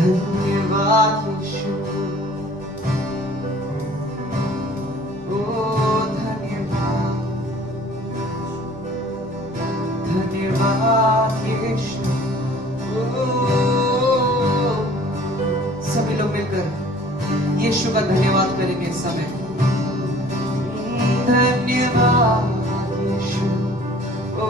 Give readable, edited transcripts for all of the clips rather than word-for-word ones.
धन्यवाद यीशु, ओ धन्यवाद, धन्यवाद यीशु। ओ सभी लोग मिलकर यीशु का धन्यवाद करेंगे इस समय। धन्यवाद यीशु, ओ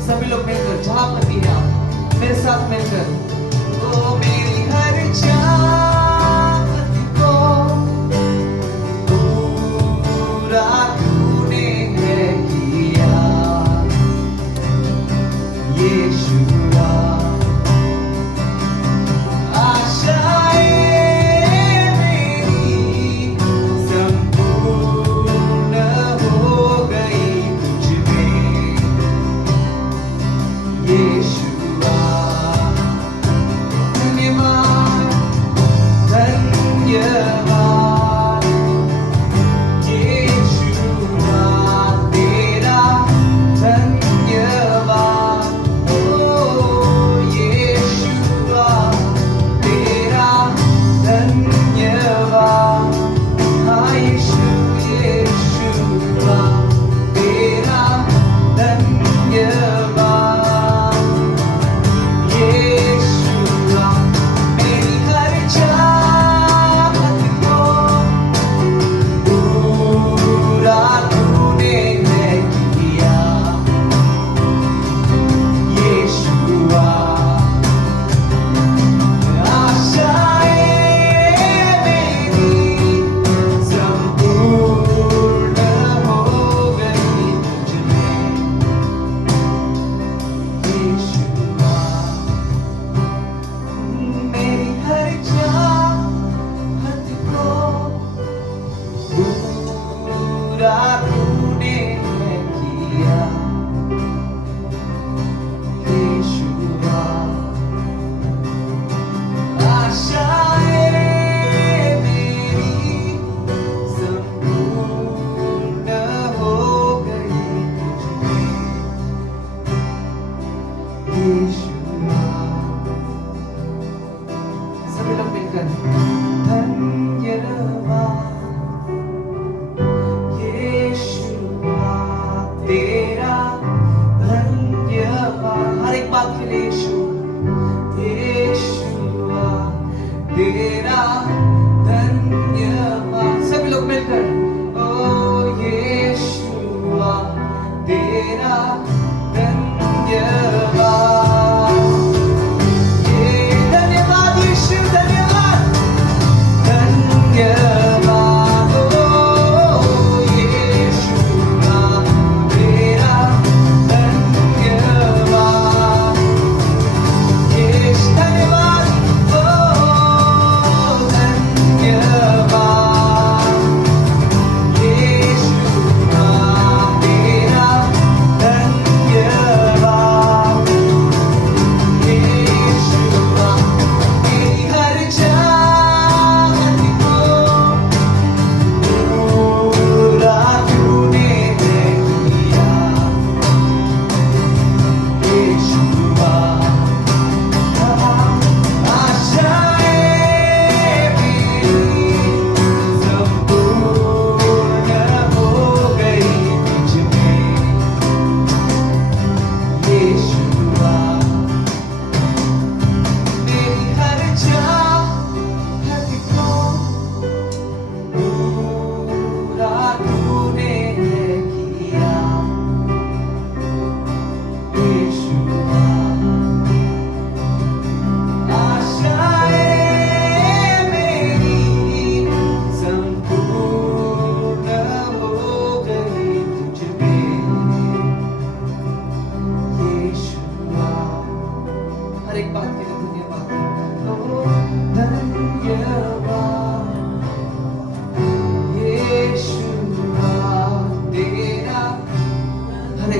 सभी लोग मिलकर, जहां पर भी हैं आप मेरे साथ मिलकर, ओ मेरी हर चाहत को पूरा तूने है किया यीशुआ। आशाएं मेरी संपूर्ण हो गई तुझ में यीशुआ। धन्यवाद, धन्यवाद यीशुआ तेरा, धन्यवाद ओ यीशुआ तेरा, धन्यवाद। हाँ यीशु, यीशुआ तेरा धन्यवाद। सभी लोग मिलकर धन्यवाद यीशुआ तेरा, धन्यवाद। हर एक बात के लिए यीशु, यीशुआ तेरा धन्यवाद। सभी लोग मिलकर, ओ यीशुआ तेरा धन्यवाद।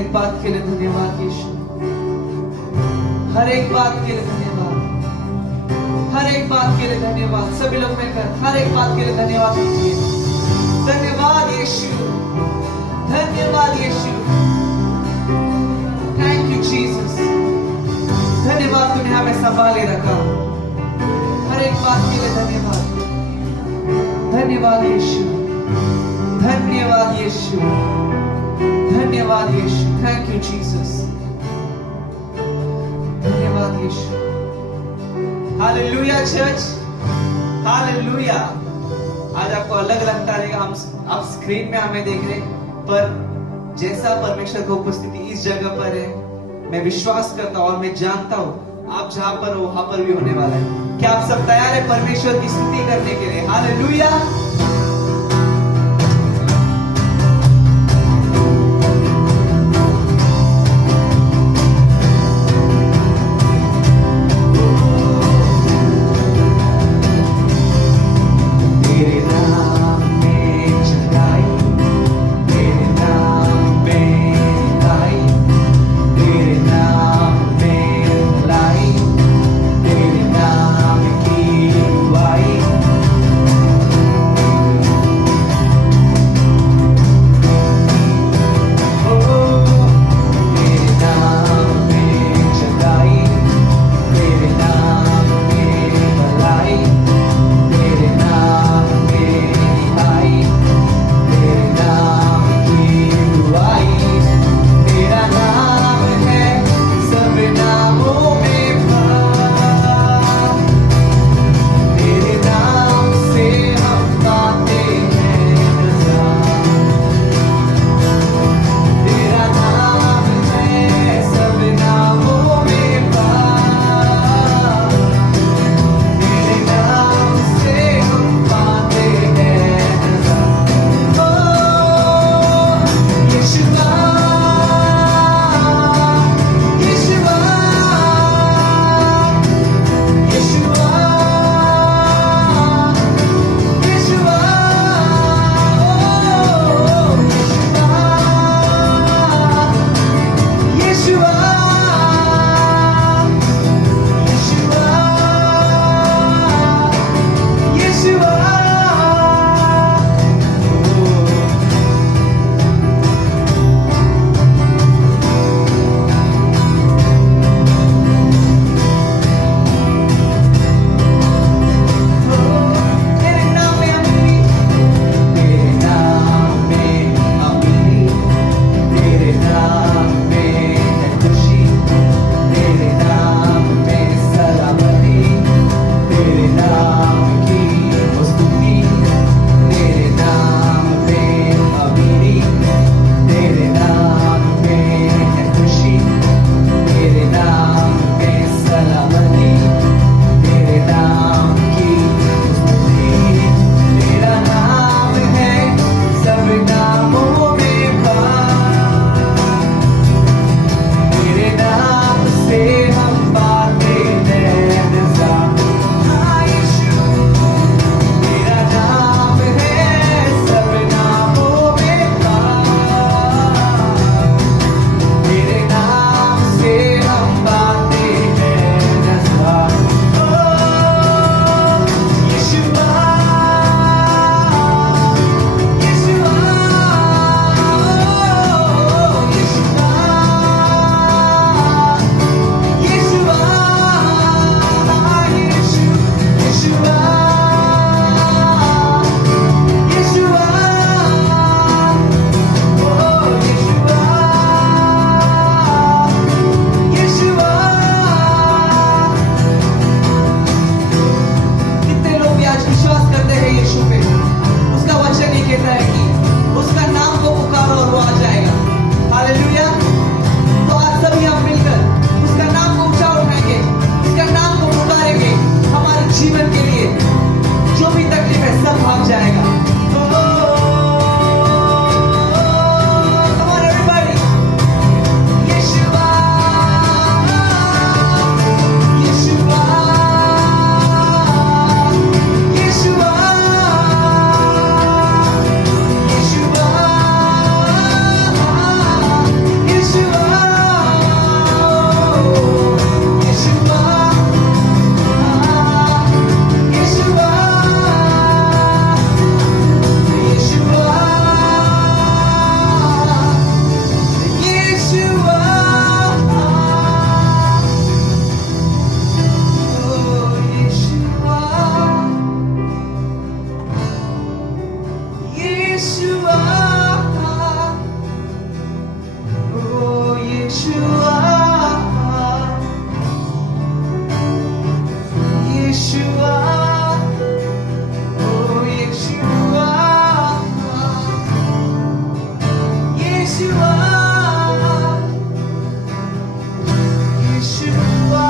एक बात के लिए धन्यवाद यीशु, हर एक बात के लिए धन्यवाद, हर एक बात के लिए धन्यवाद। सभी लोग मिलकर हर एक बात के लिए धन्यवाद कीजिए। धन्यवाद यीशु, धन्यवाद यीशु, थैंक यू जीसस। धन्यवाद तूने हमें संभाले रखा, हर एक बात के लिए धन्यवाद। धन्यवाद यीशु, धन्यवाद यीशु, धन्यवाद यीशु, थैंक यू जीसस। धन्यवाद यीशु। Hallelujah church, hallelujah. आज आपको अलग लगता रहेगा, हम आप स्क्रीन में हमें देख रहे, पर जैसा परमेश्वर की उपस्थिति इस जगह पर है, मैं विश्वास करता हूं और मैं जानता हूं आप जहां पर हो वहां पर भी होने वाला है। क्या आप सब तैयार है परमेश्वर की स्तुति करने के लिए? Hallelujah. Yeshua, Yeshua, oh Yeshua, Yeshua, Yeshua,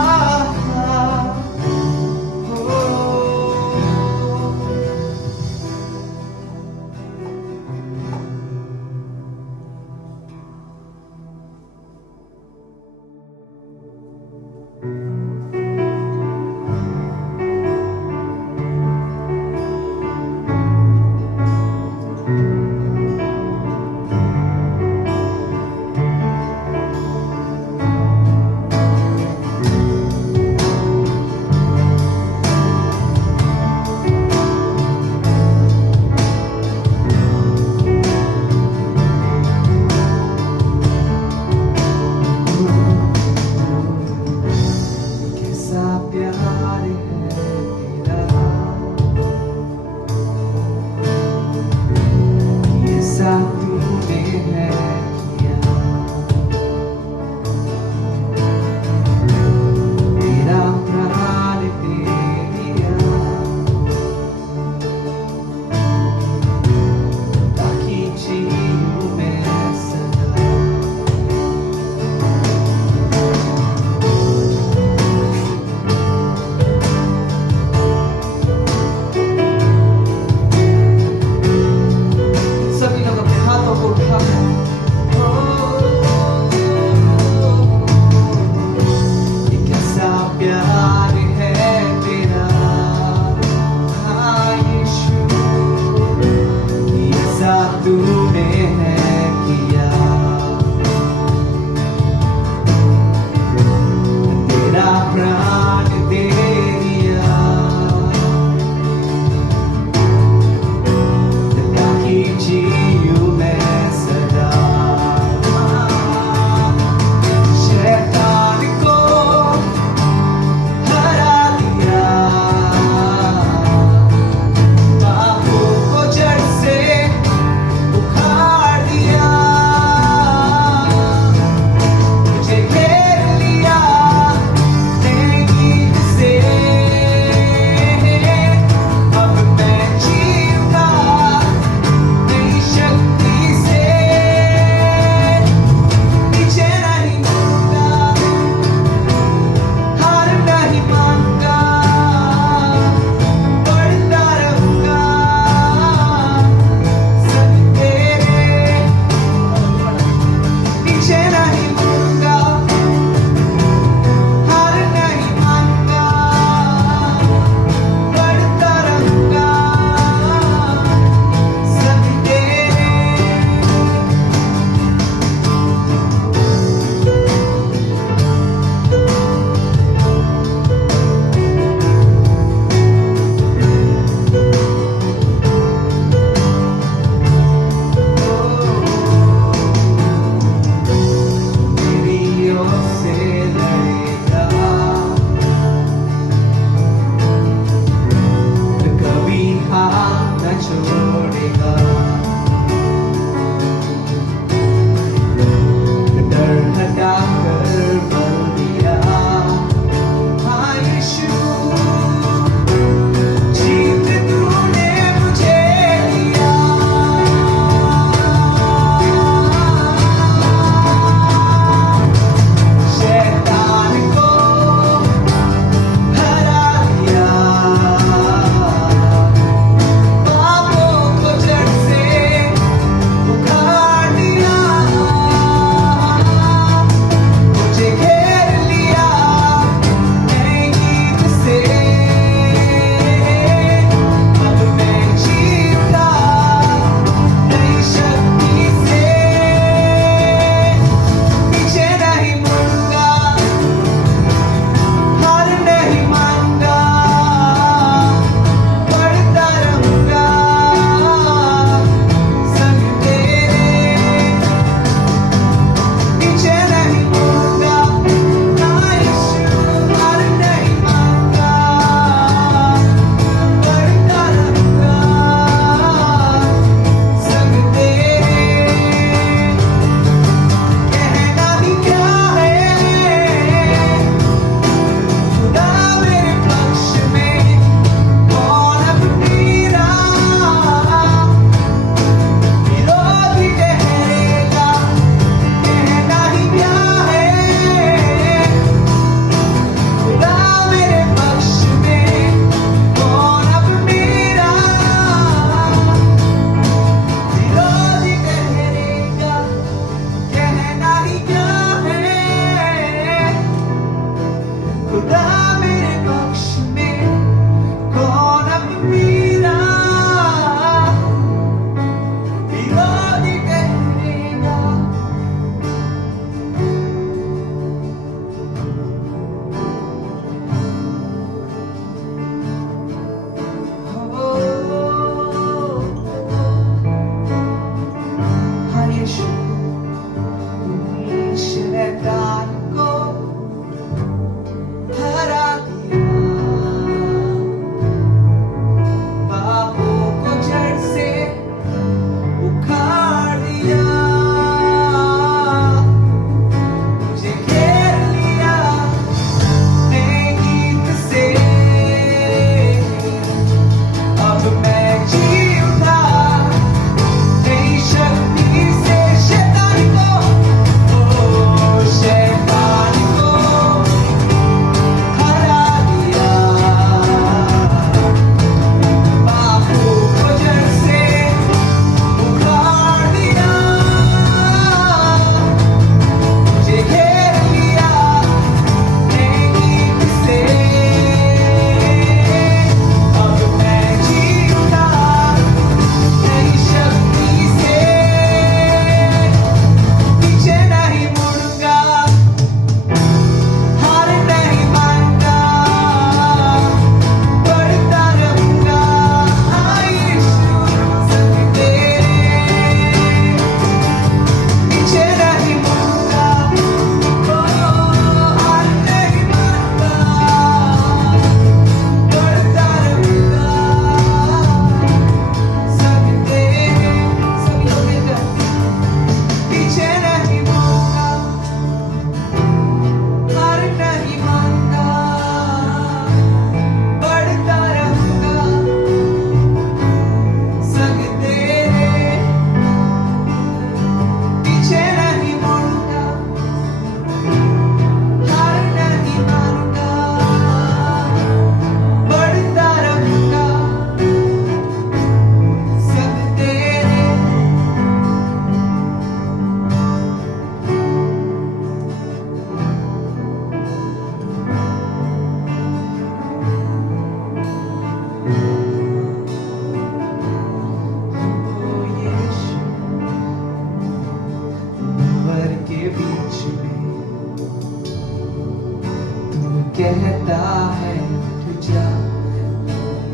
कहता है उठ जा,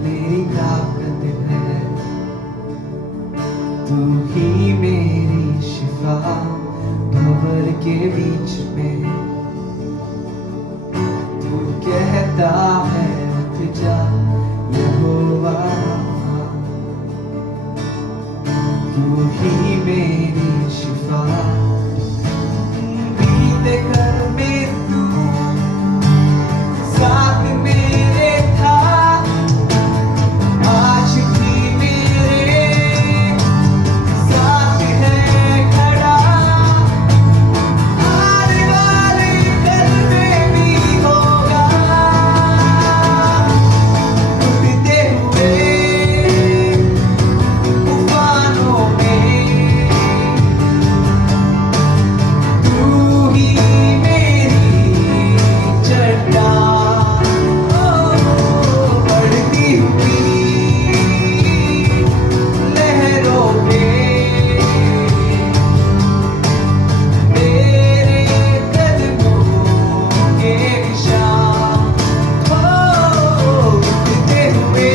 मेरी ताकत है, तू ही मेरी शिफा भंवर के बीच में। तू कहता है उठ जा यहोवा, तू ही मेरी शिफा। बीते कर में तू साथ मेरे था, आज भी मेरे साथ है खड़ा। आने वाले कल में भी होगा, उठते हुए तूफानों में तू ही मेरी चट्टान। बढ़ती हुई लहरों में मेरे कदमों के निशान। उठते हुए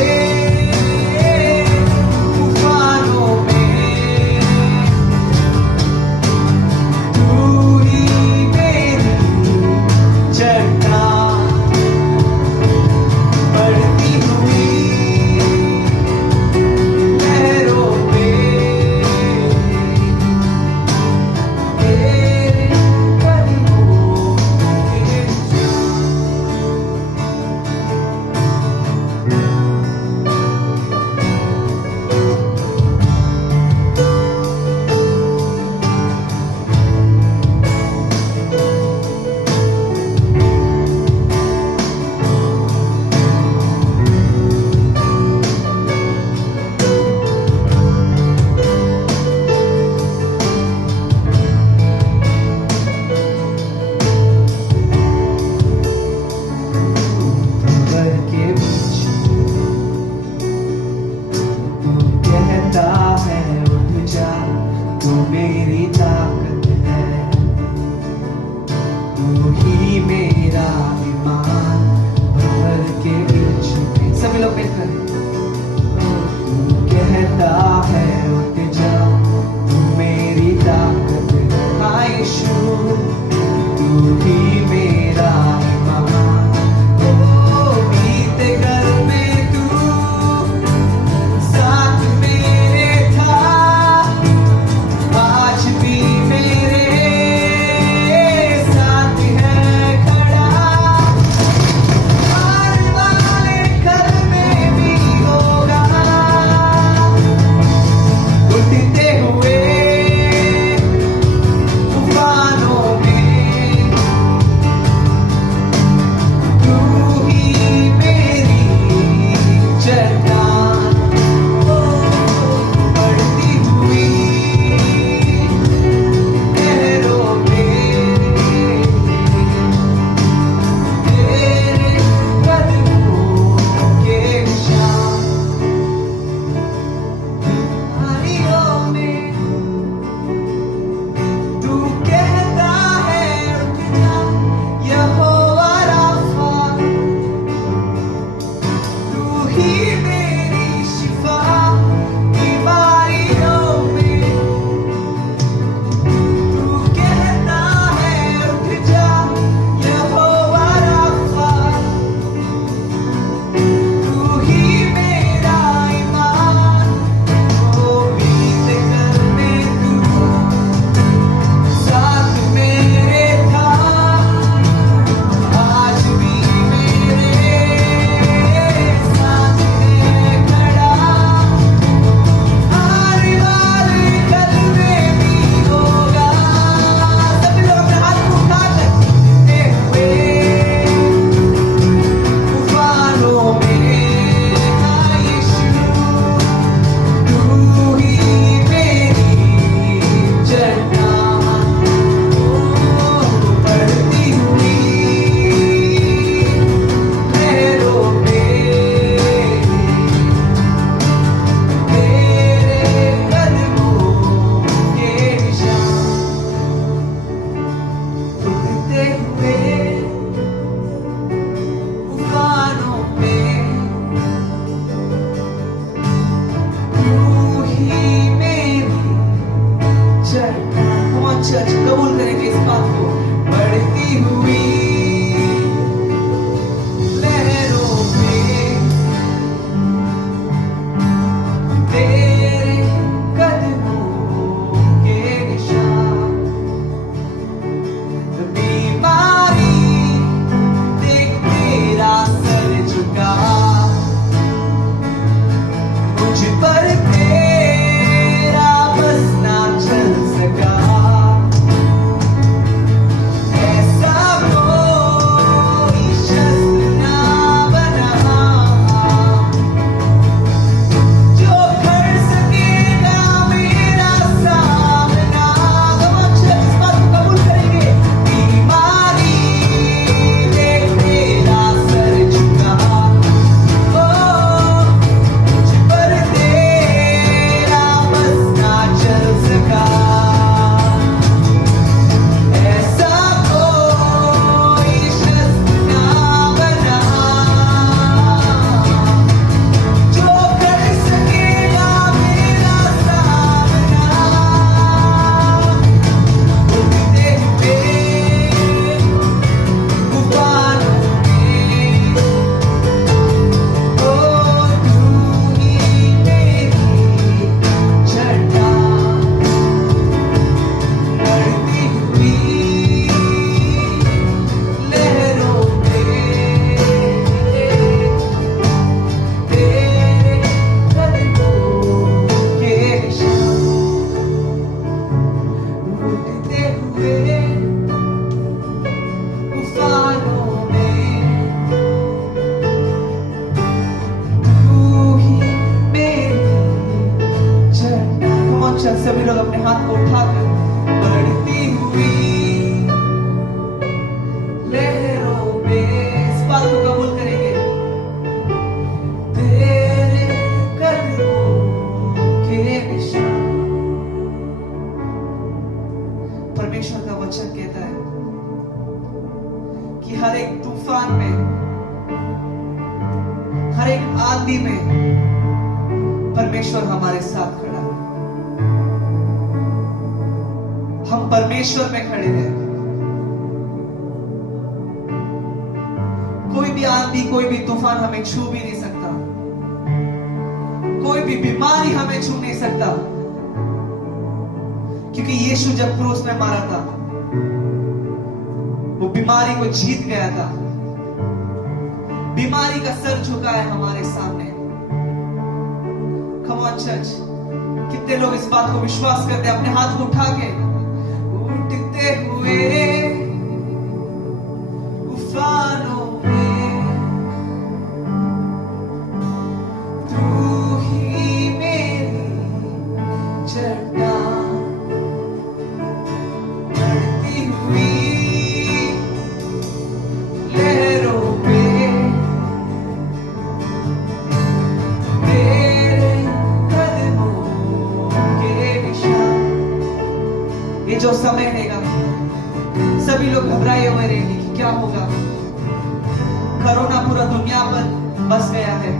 तूफानों में तू ही मेरी चट्टान। बढ़ती हुई लहरों में मेरे कदमों के भंवर के बीच तू कहता है उठ जा, तू मेरी ताकत है, तू ही मेरा ईमान भंवर के बीच में। सभी लोग मिलकर तू कहता है उठ जा, तू मेरी ताकत है। हाँ यीशु, तू ही मेरा ईमान। बीते कल में तू साथ मेरे था, आज भी मेरे साथ है खड़ा। आने वाले कल में भी होगा, उठते हुए तूफानों में कबूल करेंगे इस बात को। बढ़ती हुई लहरों में तेरे कदमों के निशान, बीमारी देख तेरा सर झुका, मुझ पर तेरा बस ना चल सका। ऐसा कोई शस्त्र ना बना जो कर सकेगा मेरा सामना। इस बात को कबूल करेंगे। बीमारी देख तेरा सर झुका, ओ मुझ पर तेरा बस ना चल सका। ऐसा कोई शस्त्र ना बना जो कर सकेगा मेरा सामना। उठते हुए तूफानों में ओ तू ही मेरी चट्टान, बढ़ती हुई लहरों में तेरे कदमों के निशान, उठते हुए तूफानों में तू ही मेरी चट्टान। Come on, चल सभी लोग अपने हाथ को उठाकर बढ़ती हुई लहरों में इस बात को कबूल करेंगे। तेरे कदमों के निशान। परमेश्वर का वचन कहता है कि हर एक तूफान में, हर एक आंधी में परमेश्वर हमारे साथ खड़ा है। हम परमेश्वर में खड़े हैं। कोई भी आंधी, कोई भी तूफान हमें छू भी नहीं सकता, कोई भी बीमारी हमें छू नहीं सकता, क्योंकि यीशु जब क्रूस में मारा था वो बीमारी को जीत गया था। बीमारी का सर झुका है हमारे सामने। Come on चर्च, कितने लोग इस बात को विश्वास करते हैं? अपने हाथ को उठा के उठते हुए तूफानों में तू ही मेरी चट्टान, बढ़ती हुई लहरों में तेरे कदमों के निशान। ये जो समय रहेगा सभी लोग घबराए हुए रहेंगे कि क्या होगा। कोरोना पूरा दुनिया पर बस गया है,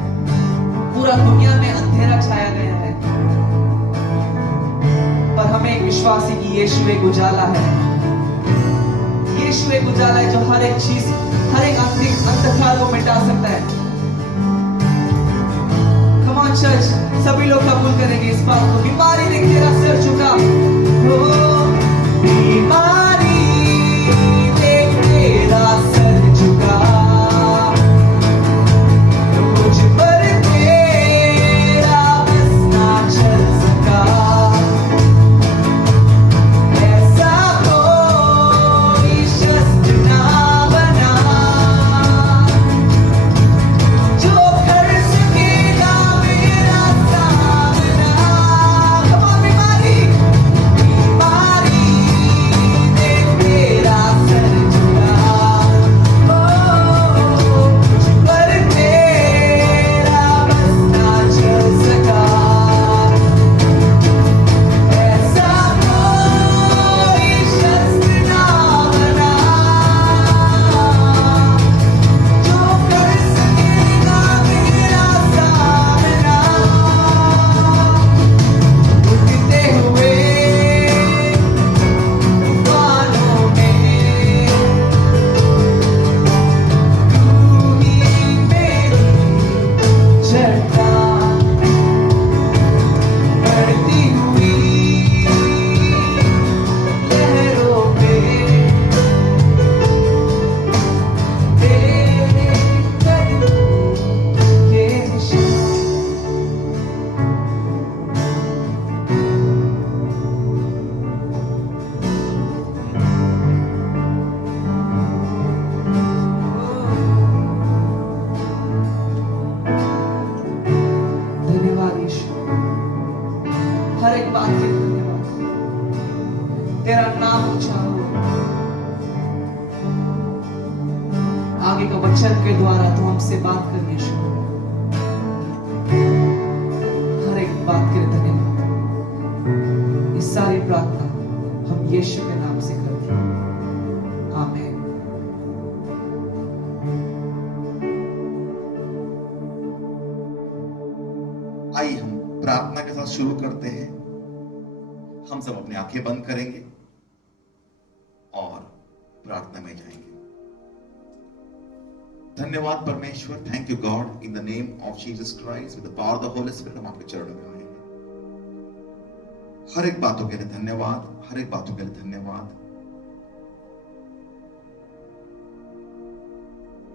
पूरा दुनिया में अंधेरा छाया गया है, पर हमें एक विश्वास है कि यीशु एक उजाला है। यीशु एक उजाला है जो हर एक चीज, हर एक अंधकार को मिटा सकता है। Come on चर्च, सभी लोग कबूल करेंगे इस बात को। बीमारी देख तेरा सर झुका, ओ बीमारी देख तेरा सर झुका, मुझ पर तेरा बस ना चल सका। ऐसा कोई शस्त्र ना बना जो कर सकेगा मेरा सामना। Come on, बीमारी वचन के द्वारा तू हमसे बात कर यीशु। हर एक बात के लिए धन्यवाद। ये सारी प्रार्थना हम यीशु के नाम से करते हैं, आमीन। आइए हम प्रार्थना के साथ शुरू करते हैं। हम सब अपनी आंखें बंद करेंगे और प्रार्थना में जाएंगे। धन्यवाद परमेश्वर, thank you God, in the name of Jesus Christ with the power of the Holi spirit हम आपके चरणों में आएंगे। हर एक बातों के लिए धन्यवाद, हर एक बातों के लिए धन्यवाद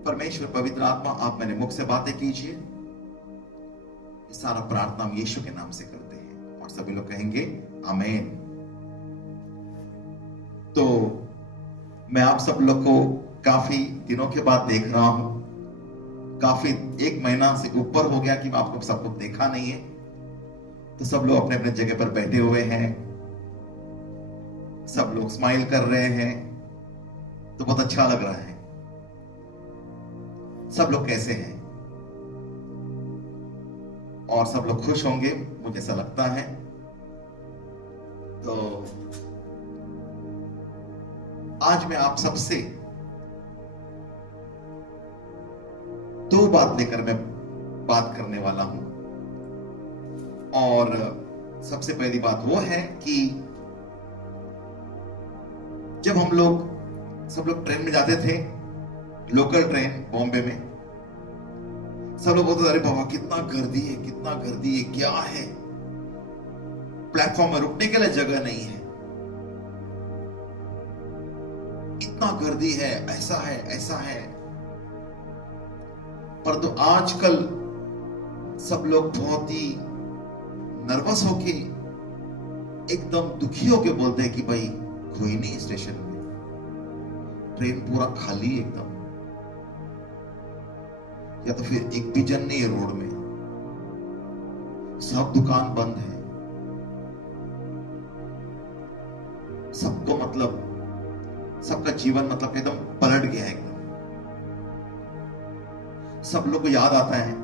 परमेश्वर। पवित्र आत्मा, आप मेरे मुख से बातें कीजिए। ये सारा प्रार्थना हम यीशु के नाम से करते हैं और सभी लोग कहेंगे आमीन। तो मैं आप सब लोग को काफी दिनों के बाद देख रहा हूं। काफी 1 महीना से ऊपर हो गया कि मैं आपको सबको देखा नहीं है। तो सब लोग अपने अपने जगह पर बैठे हुए हैं, सब लोग स्माइल कर रहे हैं, तो बहुत अच्छा लग रहा है। सब लोग कैसे हैं? और सब लोग खुश होंगे, मुझे ऐसा लगता है। तो आज मैं आप सबसे 2 बात लेकर मैं बात करने वाला हूं। और सबसे पहली बात वो है कि जब हम लोग सब लोग ट्रेन में जाते थे, लोकल ट्रेन बॉम्बे में, सब लोग बोलते, अरे बाबा कितना गर्दी है, कितना गर्दी है, क्या है, प्लेटफॉर्म में रुकने के लिए जगह नहीं है, इतना गर्दी है, ऐसा है, ऐसा है। परंतु आजकल सब लोग बहुत ही नर्वस होके, एकदम दुखी होके बोलते हैं कि भाई कोई नहीं स्टेशन में, ट्रेन पूरा खाली एकदम, या तो फिर एक भी जन नहीं है रोड में, सब दुकान बंद है, सबको मतलब सबका जीवन मतलब एकदम पलट गया है एकदम। सब लोग को याद आता है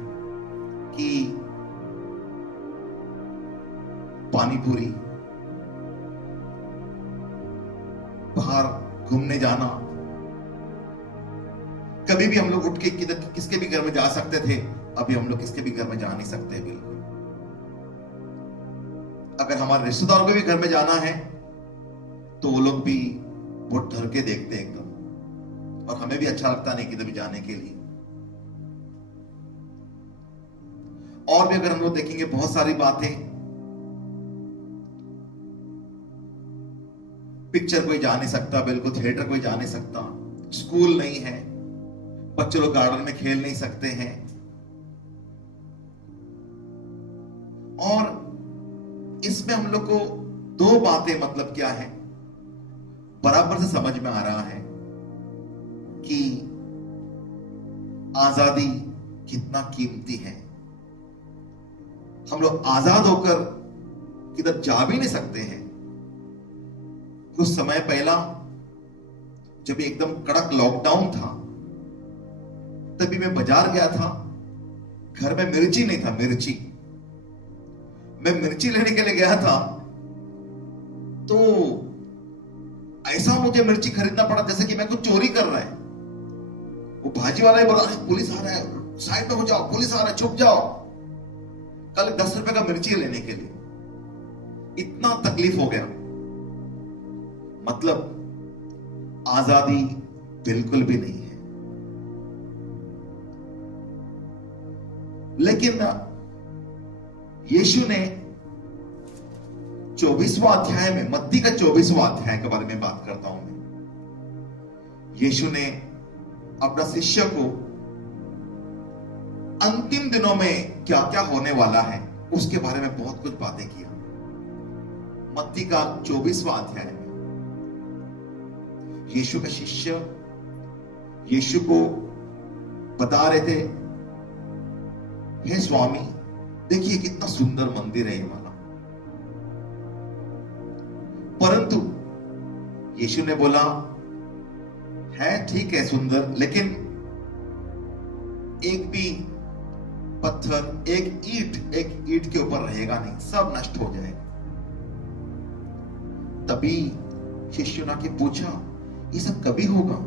कि पानी पूरी, बाहर घूमने जाना, कभी भी हम लोग उठ के किसके भी घर में जा सकते थे, अभी हम लोग किसके भी घर में जा नहीं सकते बिल्कुल। अगर हमारे रिश्तेदारों के भी घर में जाना है तो वो लोग भी बहुत डर के देखते हैं एकदम, और हमें भी अच्छा लगता नहीं किधर भी जाने के लिए। और भी अगर हम लोग देखेंगे बहुत सारी बातें, पिक्चर कोई जा नहीं सकता बिल्कुल, थिएटर कोई जा नहीं सकता, स्कूल नहीं है, बच्चे लोग गार्डन में खेल नहीं सकते हैं। और इसमें हम लोग को 2 बातें मतलब क्या है बराबर से समझ में आ रहा है कि आजादी कितना कीमती है। हम लोग आजाद होकर किधर जा भी नहीं सकते हैं। कुछ समय पहला जब एकदम कड़क लॉकडाउन था, तभी मैं बाजार गया था, घर में मिर्ची नहीं था, मिर्ची, मैं मिर्ची लेने के लिए गया था, तो ऐसा मुझे मिर्ची खरीदना पड़ा जैसे कि मैं कुछ चोरी कर रहा है। वो भाजी वाला ही बोला, पुलिस आ रहा है, साइड में हो जाओ, पुलिस आ रहा है, छुप जाओ। कल 10 रुपए का मिर्ची लेने के लिए इतना तकलीफ हो गया। मतलब आजादी बिल्कुल भी नहीं है। लेकिन यीशु ने 24वां अध्याय में, मत्ती का 24वां अध्याय के बारे में बात करता हूं मैं। यीशु ने अपना शिष्य को अंतिम दिनों में क्या क्या होने वाला है उसके बारे में बहुत कुछ बातें किया। मत्ती का 24वां अध्याय में यीशु का शिष्य यीशु को बता रहे थे, हे स्वामी देखिए कितना सुंदर मंदिर है ये वाला। परंतु यीशु ने बोला, है ठीक है सुंदर, लेकिन एक भी पत्थर, एक ईंट के ऊपर रहेगा नहीं, सब नष्ट हो जाएगा। तभी शिष्यों ने पूछा, ये सब कभी होगा?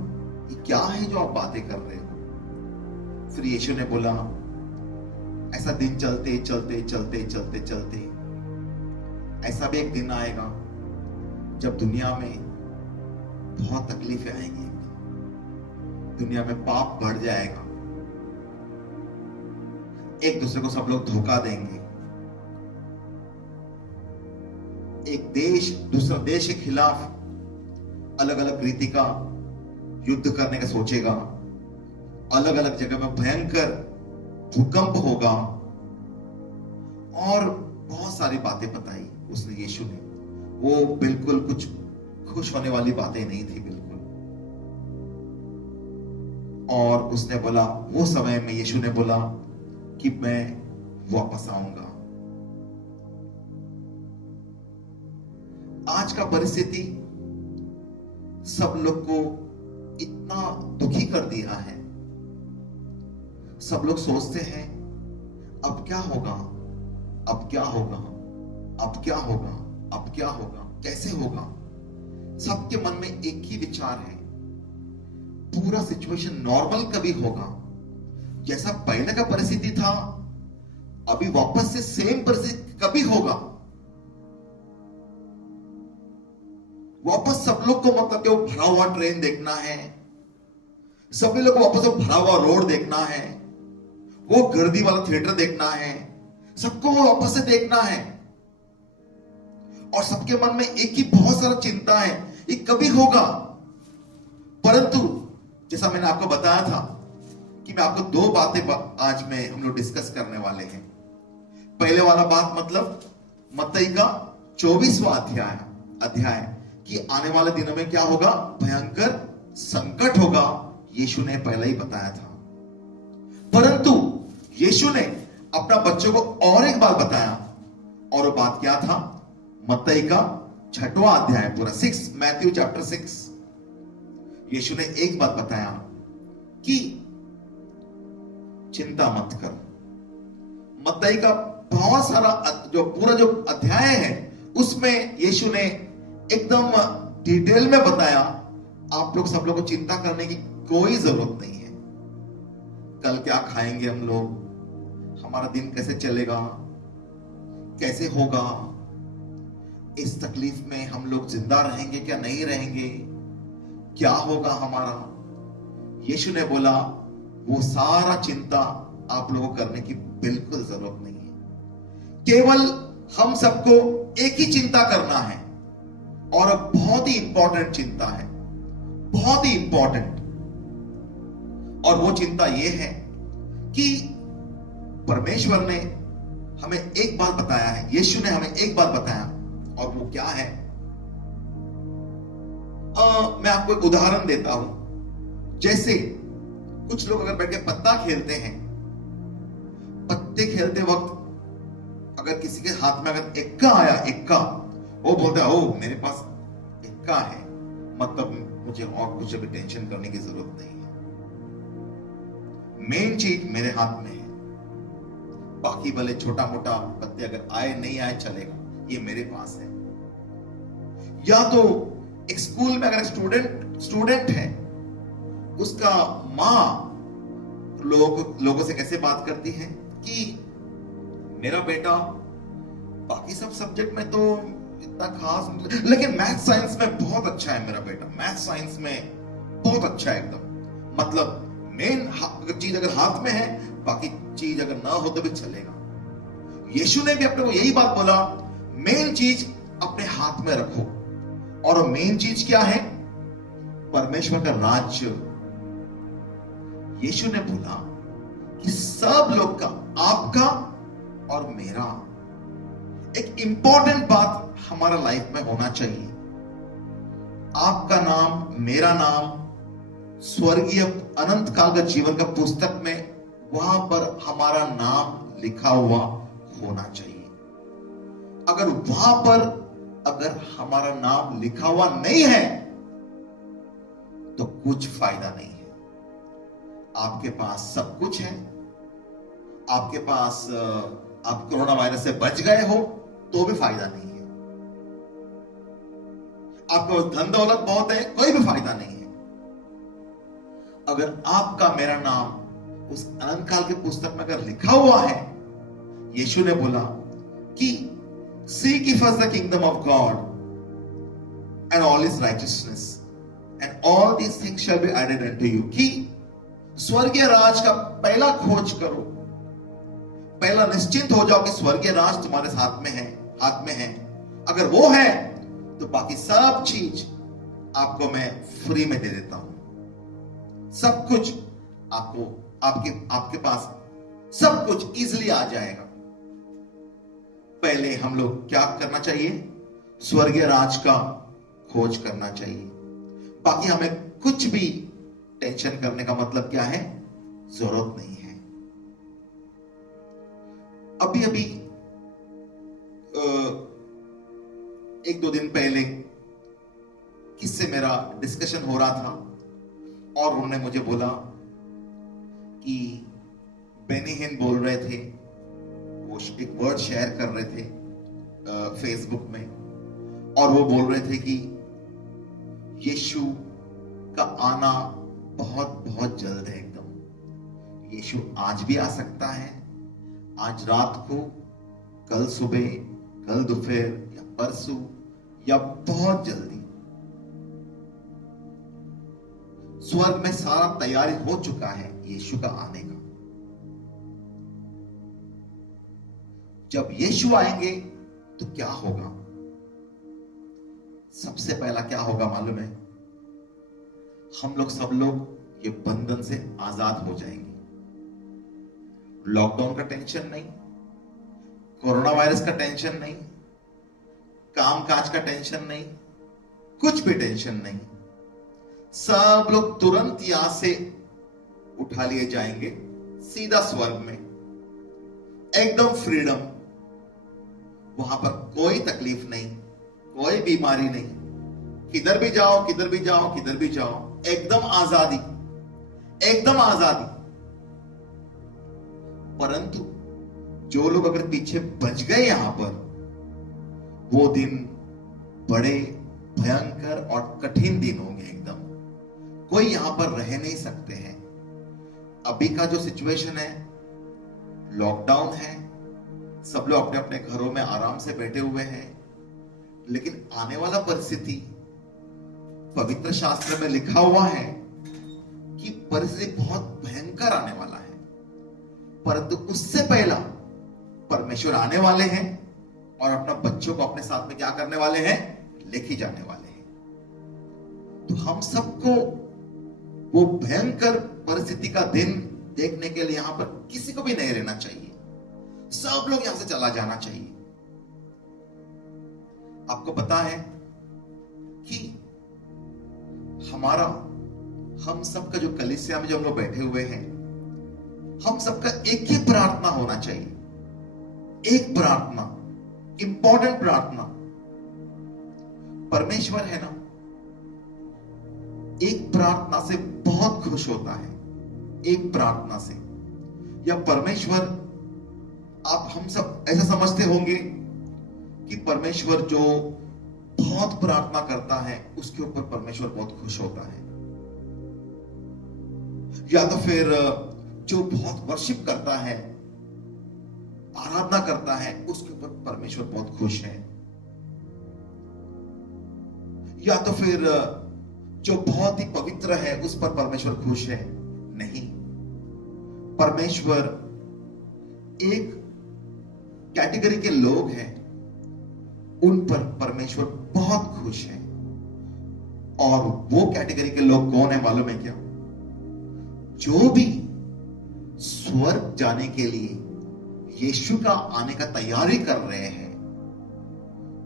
ये क्या है जो आप बातें कर रहे हो? फिर यीशु ने बोला, ऐसा दिन चलते चलते चलते चलते चलते ऐसा भी एक दिन आएगा जब दुनिया में बहुत तकलीफें आएंगी, दुनिया में पाप बढ़ जाएगा, एक दूसरे को सब लोग धोखा देंगे, एक देश दूसरा देश के खिलाफ अलग अलग रीति का युद्ध करने का सोचेगा, अलग अलग जगह में भयंकर भूकंप होगा, और बहुत सारी बातें बताई उसने यीशु ने। वो बिल्कुल कुछ खुश होने वाली बातें नहीं थी बिल्कुल। और उसने बोला, वो समय में यीशु ने बोला कि मैं वापस आऊंगा। आज का परिस्थिति सब लोग को इतना दुखी कर दिया है। सब लोग सोचते हैं अब क्या होगा, अब क्या होगा, अब क्या होगा, अब क्या होगा, कैसे होगा। सबके मन में एक ही विचार है, पूरा सिचुएशन नॉर्मल कभी होगा, जैसा पहले का परिस्थिति था अभी वापस से सेम परिस्थिति कभी होगा। वापस सब लोग को मतलब कि वो भरा हुआ ट्रेन देखना है, सभी लोग को वापस वो भरा हुआ रोड देखना है, वो गर्दी वाला थिएटर देखना है, सबको वो वापस से देखना है। और सबके मन में एक ही बहुत सारा चिंता है, ये कभी होगा। परंतु जैसा मैंने आपको बताया था कि मैं आपको दो बातें आज में हम लोग डिस्कस करने वाले हैं। पहले वाला बात मतलब मत्ती का 24वां अध्याय कि आने वाले दिनों में क्या होगा, भयंकर संकट होगा, यीशु ने पहले ही बताया था। परंतु यीशु ने अपना बच्चों को और एक बात बताया, और वो बात क्या था? मत्ती का 6वां अध्याय पूरा 6 मैथ्यू चैप्टर 6। यीशु ने एक बात बताया कि चिंता मत कर। मत्ती का बहुत सारा जो अध्याय है उसमें यीशु ने एकदम डिटेल में बताया, आप लोग सब लोग को चिंता करने की कोई जरूरत नहीं है। कल क्या खाएंगे हम लोग, हमारा दिन कैसे चलेगा, कैसे होगा, इस तकलीफ में हम लोग जिंदा रहेंगे क्या नहीं रहेंगे, क्या होगा हमारा। यीशु ने बोला वो सारा चिंता आप लोगों को करने की बिल्कुल जरूरत नहीं है। केवल हम सबको एक ही चिंता करना है, और बहुत ही इंपॉर्टेंट चिंता है, बहुत ही इंपॉर्टेंट। और वो चिंता ये है कि परमेश्वर ने हमें एक बात बताया है, यीशु ने हमें एक बात बताया, और वो क्या है? मैं आपको एक उदाहरण देता हूं। जैसे कुछ लोग अगर बैठ के पत्ता खेलते हैं, पत्ते खेलते वक्त अगर किसी के हाथ में अगर एक्का आया, एक्का, वो बोलता है ओ मेरे पास एक्का है, मतलब मुझे और कुछ अभी टेंशन करने की जरूरत नहीं है, मेन चीज मेरे हाथ में है, बाकी भले छोटा मोटा पत्ते अगर आए नहीं आए चलेगा, ये मेरे पास है। या तो एक स्कूल में अगर स्टूडेंट है, उसका मां लोगों से कैसे बात करती है कि मेरा बेटा बाकी सब सब्जेक्ट में तो इतना खास, लेकिन मैथ साइंस में बहुत अच्छा है मेरा बेटा, मैथ साइंस में बहुत अच्छा है एकदम, मतलब मेन चीज अगर हाथ में है, बाकी चीज अगर ना हो तो भी चलेगा। यीशु ने भी अपने को यही बात बोला, मेन चीज अपने हाथ में रखो। और मेन चीज क्या है? परमेश्वर का राज्य। यीशु ने बोला कि सब लोग का, आपका और मेरा, एक इंपॉर्टेंट बात हमारा लाइफ में होना चाहिए। आपका नाम, मेरा नाम स्वर्गीय अनंत काल का जीवन का पुस्तक में वहां पर हमारा नाम लिखा हुआ होना चाहिए। अगर वहां पर अगर हमारा नाम लिखा हुआ नहीं है तो कुछ फायदा नहीं है। आपके पास सब कुछ है, आपके पास आप कोरोना वायरस से बच गए हो तो भी फायदा नहीं है, आपके पास धन दौलत बहुत है, कोई भी फायदा नहीं है। अगर आपका मेरा नाम उस अनंत काल की पुस्तक में अगर लिखा हुआ है, यीशु ने बोला कि seek ye first the kingdom of God and all his righteousness and all these things shall be added unto you, कि स्वर्गीय राज का पहला खोज करो, पहला निश्चिंत हो जाओ कि स्वर्गीय राज तुम्हारे हाथ में है। अगर वो है तो बाकी सब चीज आपको मैं फ्री में दे देता हूं। सब कुछ आपको आपके पास सब कुछ इजीली आ जाएगा। पहले हम लोग क्या करना चाहिए? स्वर्गीय राज का खोज करना चाहिए। बाकी हमें कुछ भी टेंशन करने का मतलब क्या है? जरूरत नहीं है। अभी एक दो दिन पहले किससे मेरा डिस्कशन हो रहा था और उन्होंने मुझे बोला कि बेनी हिन बोल रहे थे, वो एक वर्ड शेयर कर रहे थे फेसबुक में, और वो बोल रहे थे कि यीशु का आना बहुत बहुत जल्द है। एकदम यीशु आज भी आ सकता है, आज रात को, कल सुबह, कल दोपहर या परसों या बहुत जल्दी। स्वर्ग में सारा तैयारी हो चुका है यीशु का आने का। जब यीशु आएंगे तो क्या होगा? सबसे पहला क्या होगा मालूम है? हम लोग सब लोग ये बंधन से आजाद हो जाएंगे। लॉकडाउन का टेंशन नहीं, कोरोना वायरस का टेंशन नहीं, काम काज का टेंशन नहीं, कुछ भी टेंशन नहीं। सब लोग तुरंत यहां से उठा लिए जाएंगे सीधा स्वर्ग में, एकदम फ्रीडम। वहां पर कोई तकलीफ नहीं, कोई बीमारी नहीं, किधर भी जाओ, किधर भी जाओ, किधर भी जाओ, एकदम आजादी, एकदम आजादी। परंतु जो लोग अगर पीछे बच गए यहां पर, वो दिन बड़े भयंकर और कठिन दिन होंगे एकदम। कोई यहां पर रह नहीं सकते हैं। अभी का जो सिचुएशन है, लॉकडाउन है, सब लोग अपने अपने घरों में आराम से बैठे हुए हैं, लेकिन आने वाला परिस्थिति पवित्र शास्त्र में लिखा हुआ है कि परिस्थिति बहुत भयंकर आने वाला है। परंतु उससे पहला परमेश्वर आने वाले हैं और अपना बच्चों को अपने साथ में क्या करने वाले हैं? लेके जाने वाले हैं। तो हम सबको वो भयंकर परिस्थिति का दिन देखने के लिए यहां पर किसी को भी नहीं रहना चाहिए। सब लोग यहां से चला जाना चाहिए। आपको पता है कि हम सबका जो कलीसिया में जो हम लोग बैठे हुए हैं, हम सबका एक ही प्रार्थना होना चाहिए। एक प्रार्थना, इंपॉर्टेंट प्रार्थना। परमेश्वर है ना, एक प्रार्थना से बहुत खुश होता है। एक प्रार्थना से, या परमेश्वर, आप हम सब ऐसा समझते होंगे कि परमेश्वर जो बहुत प्रार्थना करता है उसके ऊपर परमेश्वर बहुत खुश होता है, या तो फिर जो बहुत वर्शिप करता है, आराधना करता है, उसके ऊपर परमेश्वर बहुत खुश है, या तो फिर जो बहुत ही पवित्र है उस पर परमेश्वर खुश है। नहीं, परमेश्वर एक कैटेगरी के लोग हैं, उन पर परमेश्वर बहुत खुश है। और वो कैटेगरी के लोग कौन है मालूम है क्या? जो भी स्वर्ग जाने के लिए यीशु का आने का तैयारी कर रहे हैं,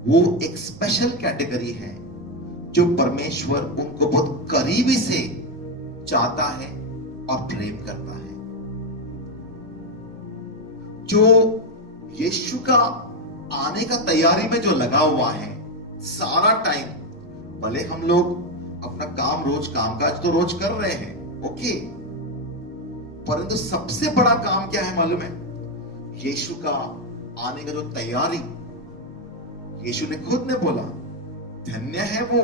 वो एक स्पेशल कैटेगरी है जो परमेश्वर उनको बहुत करीबी से चाहता है और प्रेम करता है। जो यीशु का आने का तैयारी में जो लगा हुआ है सारा टाइम, भले हम लोग अपना काम काज तो रोज कर रहे हैं, ओके, परंतु सबसे बड़ा काम क्या है मालूम है? यीशु का आने का जो तैयारी, यीशु ने खुद ने बोला, धन्य है वो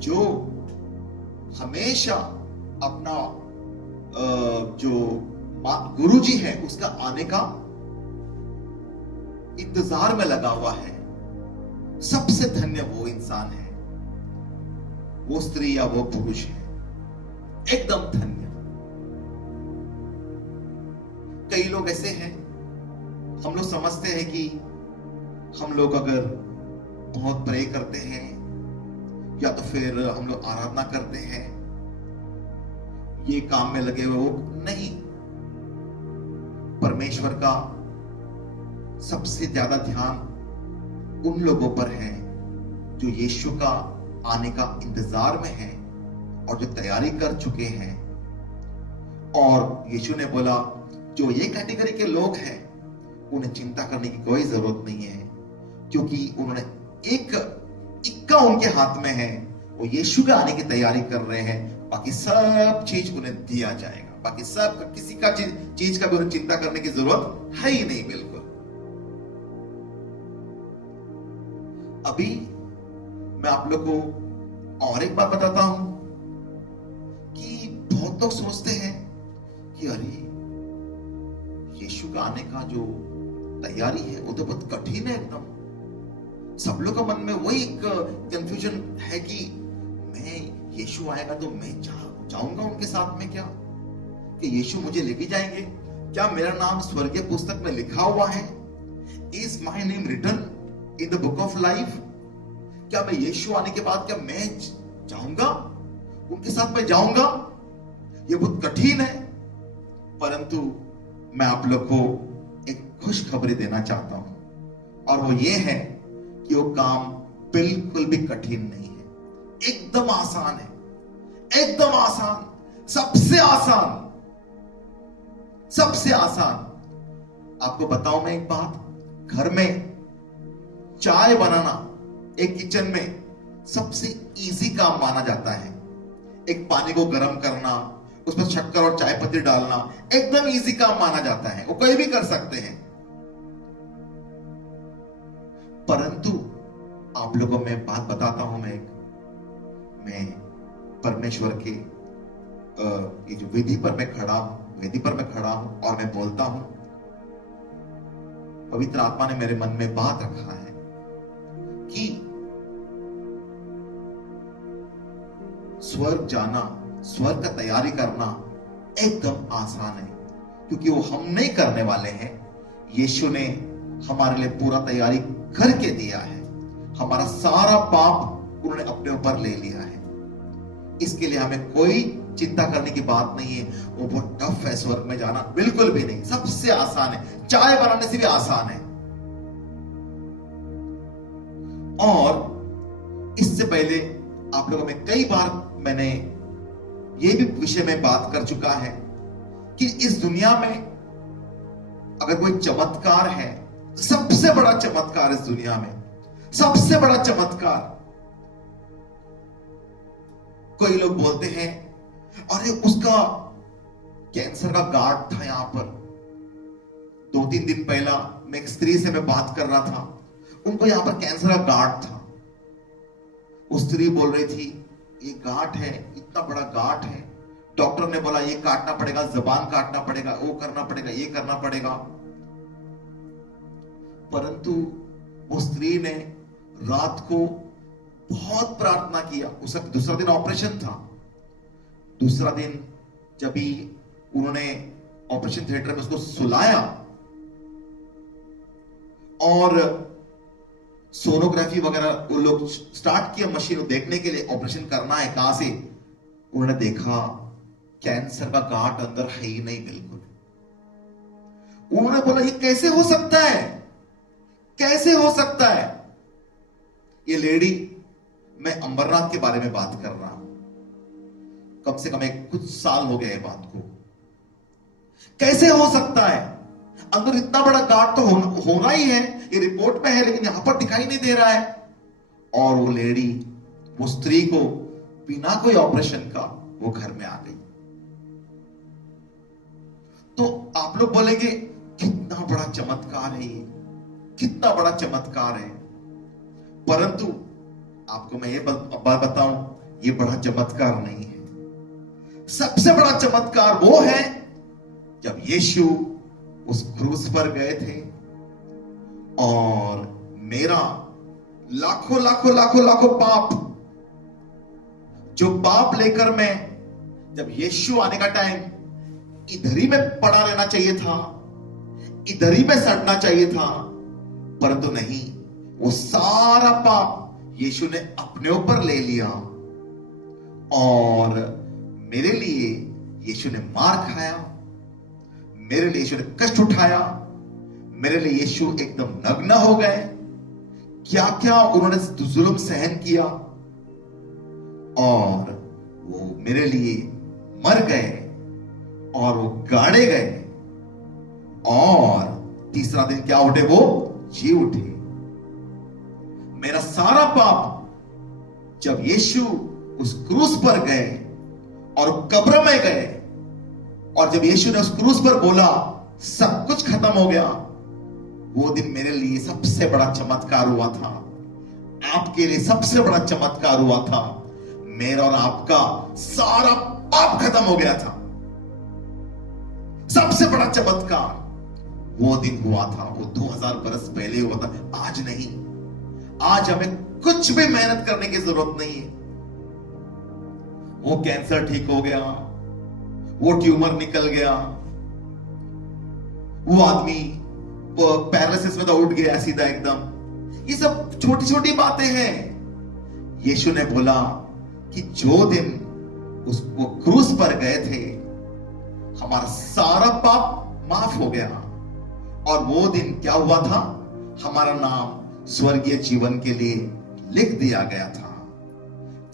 जो हमेशा अपना जो गुरु जी है उसका आने का इंतजार में लगा हुआ है। सबसे धन्य वो इंसान है, वो स्त्री या वो पुरुष है, एकदम धन्य। कई लोग ऐसे हैं, हम लोग समझते हैं कि हम लोग अगर बहुत प्रे करते हैं या तो फिर हम लोग आराधना करते हैं, ये काम में लगे हुए, वो नहीं। परमेश्वर का सबसे ज्यादा ध्यान उन लोगों पर है जो यीशु का आने का इंतजार में हैं और जो तैयारी कर चुके हैं। और यीशु ने बोला, जो ये कैटेगरी के लोग हैं उन्हें चिंता करने की कोई जरूरत नहीं है, क्योंकि उन्होंने एक इक्का उनके हाथ में है, वो यीशु के आने की तैयारी कर रहे हैं। बाकी सब चीज उन्हें दिया जाएगा, बाकी सब किसी का चीज का भी उन्हें चिंता करने की जरूरत है ही नहीं, बिल्कुल। अभी मैं आप लोग को और एक बात बताता हूं कि बहुत लोग सोचते हैं कि अरे यीशु का आने का जो तैयारी है वो तो बहुत कठिन है एकदम। सब लोग के मन में वही एक कंफ्यूजन है कि मैं यीशु आएगा तो मैं जाऊंगा उनके साथ में क्या, कि यीशु मुझे लेके जाएंगे क्या? मेरा नाम स्वर्गीय पुस्तक में लिखा हुआ है? Is my name written in the book of life? क्या मैं यीशु आने के बाद क्या मैं जाऊंगा उनके साथ में जाऊंगा? ये बहुत कठिन है, परंतु मैं आप लोग को एक खुशखबरी देना चाहता हूं, और वो ये है कि वो काम बिल्कुल भी कठिन नहीं है, एकदम आसान है, एकदम आसान, सबसे आसान, सबसे आसान। आपको बताऊं मैं एक बात, घर में चाय बनाना एक किचन में सबसे इजी काम माना जाता है। एक पानी को गर्म करना, उसमें शक्कर और चाय पत्ती डालना एकदम इजी काम माना जाता है, वो कोई भी कर सकते हैं। परंतु आप लोगों में बात बताता हूं, मैं परमेश्वर के ये जो वेदी पर मैं खड़ा हूं और मैं बोलता हूं, पवित्र आत्मा ने मेरे मन में बात रखा है कि स्वर्ग जाना, स्वर्ग का तैयारी करना एकदम आसान है, क्योंकि वो हम नहीं करने वाले हैं। यीशु ने हमारे लिए पूरा तैयारी करके दिया है, हमारा सारा पाप उन्होंने अपने ऊपर ले लिया है। इसके लिए हमें कोई चिंता करने की बात नहीं है। वो बहुत टफ है स्वर्ग में जाना, बिल्कुल भी नहीं, सबसे आसान है, चाय बनाने से भी आसान है। और इससे पहले आप लोगों में कई बार मैंने ये भी विषय में बात कर चुका है कि इस दुनिया में अगर कोई चमत्कार है, सबसे बड़ा चमत्कार इस दुनिया में, सबसे बड़ा चमत्कार, कोई लोग बोलते हैं अरे उसका कैंसर का गार्ड था यहां पर। 2-3 दिन पहला मैं एक स्त्री से मैं बात कर रहा था, उनको यहां पर कैंसर का गार्ड था। उस स्त्री बोल रही थी ये गांठ है, इतना बड़ा गांठ है, डॉक्टर ने बोला ये काटना पड़ेगा, जबान काटना पड़ेगा, वो करना पड़ेगा, ये करना पड़ेगा। परंतु वो स्त्री ने रात को बहुत प्रार्थना किया। उसका दूसरा दिन ऑपरेशन था। दूसरा दिन जब भी उन्होंने ऑपरेशन थिएटर में उसको सुलाया और सोनोग्राफी वगैरह वो लोग स्टार्ट किया मशीन देखने के लिए ऑपरेशन करना है कहां से, उन्होंने देखा कैंसर का गांठ अंदर है ही नहीं बिल्कुल। उन्होंने बोला ये कैसे हो सकता है, कैसे हो सकता है? ये लेडी, मैं अमरनाथ के बारे में बात कर रहा हूं, कम से कम एक कुछ साल हो गए बात को। कैसे हो सकता है? अंदर इतना बड़ा गांठ तो होना ही है, ये रिपोर्ट में है, लेकिन यहां पर दिखाई नहीं दे रहा है। और वो लेडी, वो स्त्री को बिना कोई ऑपरेशन का वो घर में आ गई। लोग बोलेंगे कितना बड़ा चमत्कार है ये, कितना बड़ा चमत्कार है। परंतु आपको मैं ये बात बताऊं, ये बड़ा चमत्कार नहीं है। सबसे बड़ा चमत्कार वो है जब यीशु उस क्रूस पर गए थे और मेरा लाखों लाखों लाखों लाखों पाप, जो पाप लेकर मैं, जब यीशु आने का टाइम इधर ही में पड़ा रहना चाहिए था, इधर ही में सड़ना चाहिए था, परंतु नहीं, वो सारा पाप यीशु ने अपने ऊपर ले लिया और मेरे लिए यीशु ने मार खाया, मेरे लिए यीशु ने कष्ट उठाया, मेरे लिए यीशु एकदम नग्न हो गए। क्या क्या उन्होंने जुल्म सहन किया और वो मेरे लिए मर गए और वो गाड़े गए और तीसरा दिन क्या उठे, वो जी उठे। मेरा सारा पाप जब यीशु उस क्रूस पर गए और कब्र में गए और जब यीशु ने उस क्रूस पर बोला सब कुछ खत्म हो गया, वो दिन मेरे लिए सबसे बड़ा चमत्कार हुआ था, आपके लिए सबसे बड़ा चमत्कार हुआ था। मेरा और आपका सारा पाप खत्म हो गया था। सबसे बड़ा चमत्कार वो दिन हुआ था, वो 2000 बरस पहले हुआ था, आज नहीं। आज हमें कुछ भी मेहनत करने की जरूरत नहीं है। वो कैंसर ठीक हो गया, वो ट्यूमर निकल गया, वो आदमी वो पैरालिसिस में तो उठ गया सीधा एकदम। ये सब छोटी छोटी बातें हैं। यीशु ने बोला कि जो दिन उसको क्रूस पर गए थे, हमारा सारा पाप माफ हो गया और वो दिन क्या हुआ था, हमारा नाम स्वर्गीय जीवन के लिए लिख दिया गया था।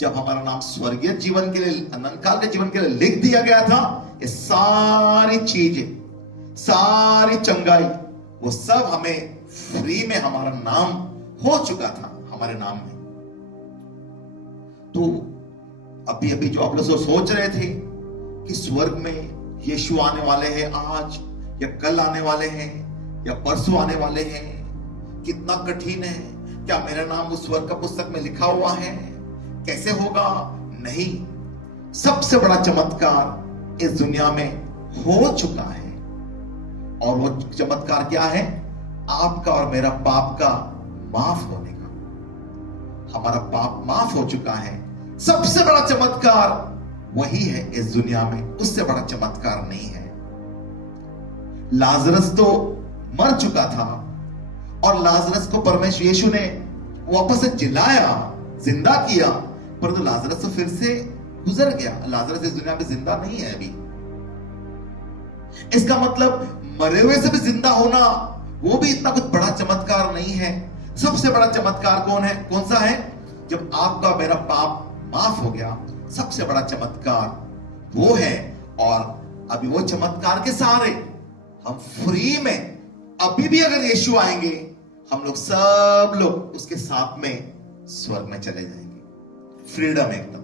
जब हमारा नाम स्वर्गीय जीवन के लिए, अनंत काल के जीवन के लिए लिख दिया गया था, ये सारी चीजें, सारी चंगाई, वो सब हमें फ्री में हमारा नाम हो चुका था, हमारे नाम में। तो अभी अभी जो आप लोग सोच रहे थे कि स्वर्ग में यीशु आने वाले हैं आज या कल आने वाले हैं या परसों आने वाले हैं, कितना कठिन है, क्या मेरा नाम उस स्वर्ग का पुस्तक में लिखा हुआ है, कैसे होगा? नहीं, सबसे बड़ा चमत्कार इस दुनिया में हो चुका है और वो चमत्कार क्या है? आपका और मेरा पाप का माफ होने का। हमारा पाप माफ हो चुका है। सबसे बड़ा चमत्कार वही है इस दुनिया में, उससे बड़ा चमत्कार नहीं है। लाजरस तो मर चुका था और लाजरस को परमेश्वर यीशु ने वापस से जिलाया, जिंदा किया, परंतु लाजरस तो फिर से गुजर गया। लाजरस इस दुनिया में जिंदा नहीं है अभी। इसका मतलब मरे हुए से भी जिंदा होना वो भी इतना कुछ बड़ा चमत्कार नहीं है। सबसे बड़ा चमत्कार कौन सा है? जब आपका मेरा पाप माफ हो गया, सबसे बड़ा चमत्कार वो है। और अभी वो चमत्कार के सहारे हम फ्री में, अभी भी अगर यीशु आएंगे, हम लोग सब लोग उसके साथ में स्वर्ग में चले जाएंगे। फ्रीडम एकदम,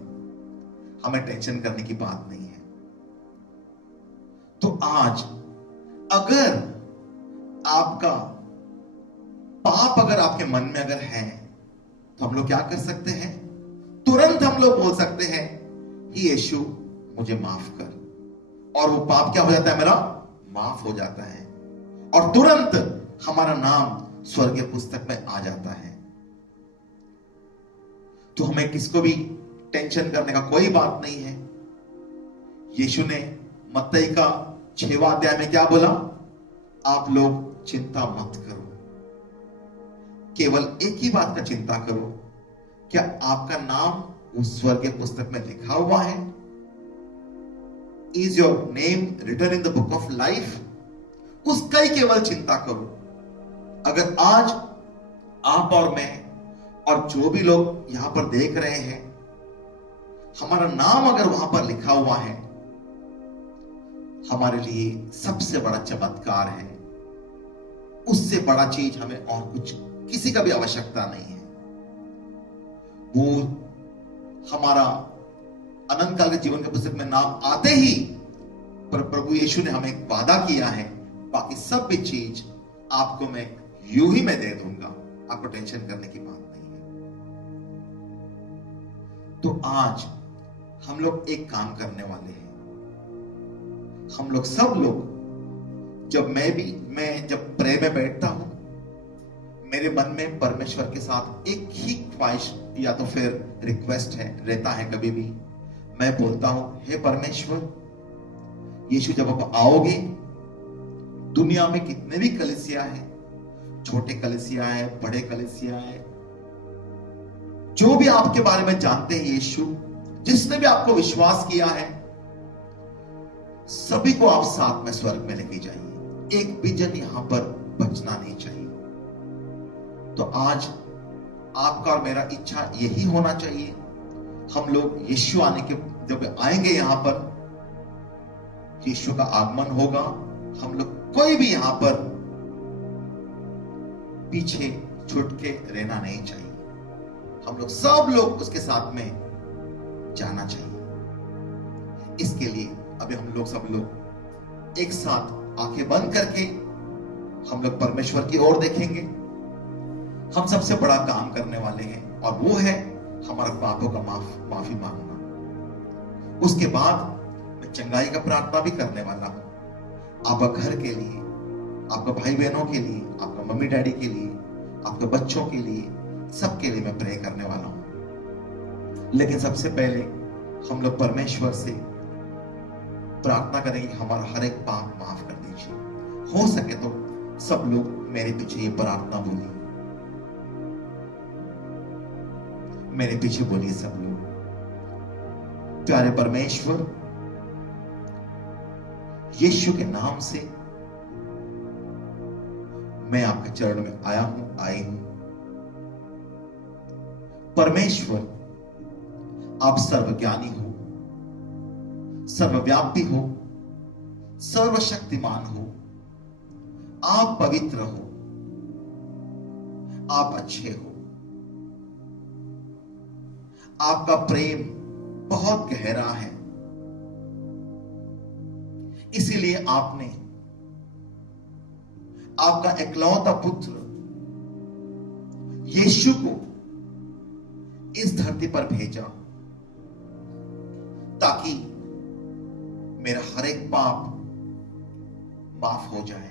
हमें टेंशन करने की बात नहीं है। तो आज अगर आपका पाप अगर आपके मन में अगर है, तो हम लोग क्या कर सकते हैं? तुरंत हम लोग बोल सकते हैं, ही यीशु मुझे माफ कर, और वो पाप क्या हो जाता है? मेरा माफ हो जाता है और तुरंत हमारा नाम स्वर्गीय पुस्तक में आ जाता है। तो हमें किसको भी टेंशन करने का कोई बात नहीं है। यीशु ने मत्ती का 6वां अध्याय में क्या बोला? आप लोग चिंता मत करो, केवल एक ही बात का चिंता करो, क्या आपका नाम उस स्वर्गीय पुस्तक में लिखा हुआ है? Is your name written in the book of life? उसका ही केवल चिंता करो। अगर आज आप और मैं और जो भी लोग यहां पर देख रहे हैं, हमारा नाम अगर वहां पर लिखा हुआ है, हमारे लिए सबसे बड़ा चमत्कार है। उससे बड़ा चीज हमें और कुछ किसी का भी आवश्यकता नहीं है। वो हमारा अनंत काल के जीवन के पुस्तक में नाम आते ही पर प्रभु यीशु ने हमें एक वादा किया है, बाकी सब भी चीज आपको मैं यूं ही मैं दे दूंगा, आपको टेंशन करने की बात नहीं है। तो आज हम लोग एक काम करने वाले हैं। हम लोग सब लोग, जब मैं जब प्रे में बैठता हूं, मेरे मन में परमेश्वर के साथ एक ही ख्वाहिश या तो फिर रिक्वेस्ट है रहता है। कभी भी मैं बोलता हूं, हे परमेश्वर, यीशु जब आप आओगे, दुनिया में कितने भी कलीसिया है, छोटे कलीसिया है, बड़े कलीसिया है, जो भी आपके बारे में जानते हैं यीशु, जिसने भी आपको विश्वास किया है, सभी को आप साथ में स्वर्ग में लेके जाइए। एक भी जन यहां पर बचना नहीं चाहिए। तो आज आपका और मेरा इच्छा यही होना चाहिए। हम लोग यीशु आने के जब आएंगे यहां पर, यीशु का आगमन होगा, हम लोग कोई भी यहां पर पीछे छूट के रहना नहीं चाहिए। हम लोग सब लोग उसके साथ में जाना चाहिए। इसके लिए अभी हम लोग सब लोग एक साथ आंखें बंद करके हम लोग परमेश्वर की ओर देखेंगे। हम सबसे बड़ा काम करने वाले हैं और वो है हमारे पापों का माफी मांगना। उसके बाद मैं चंगाई का प्रार्थना भी करने वाला हूं, आपका घर के लिए, आपके भाई बहनों के लिए, आपका मम्मी डैडी के लिए, आपके बच्चों के लिए, सबके लिए मैं प्रे करने वाला हूं। लेकिन सबसे पहले हम लोग परमेश्वर से प्रार्थना करेंगे, हमारा हर एक पाप माफ कर दीजिए। हो सके तो सब लोग मेरे पीछे ये प्रार्थना बोलिए, मेरे पीछे बोलिए सब लोग। प्यारे परमेश्वर, यीशु के नाम से मैं आपके चरण में आया हूं, आई हूं। परमेश्वर, आप सर्वज्ञानी हो, सर्वव्यापी हो, सर्वशक्तिमान हो, आप पवित्र हो, आप अच्छे हो, आपका प्रेम बहुत गहरा है। इसीलिए आपने आपका इकलौता पुत्र यीशु को इस धरती पर भेजा ताकि मेरा हर एक पाप माफ हो जाए।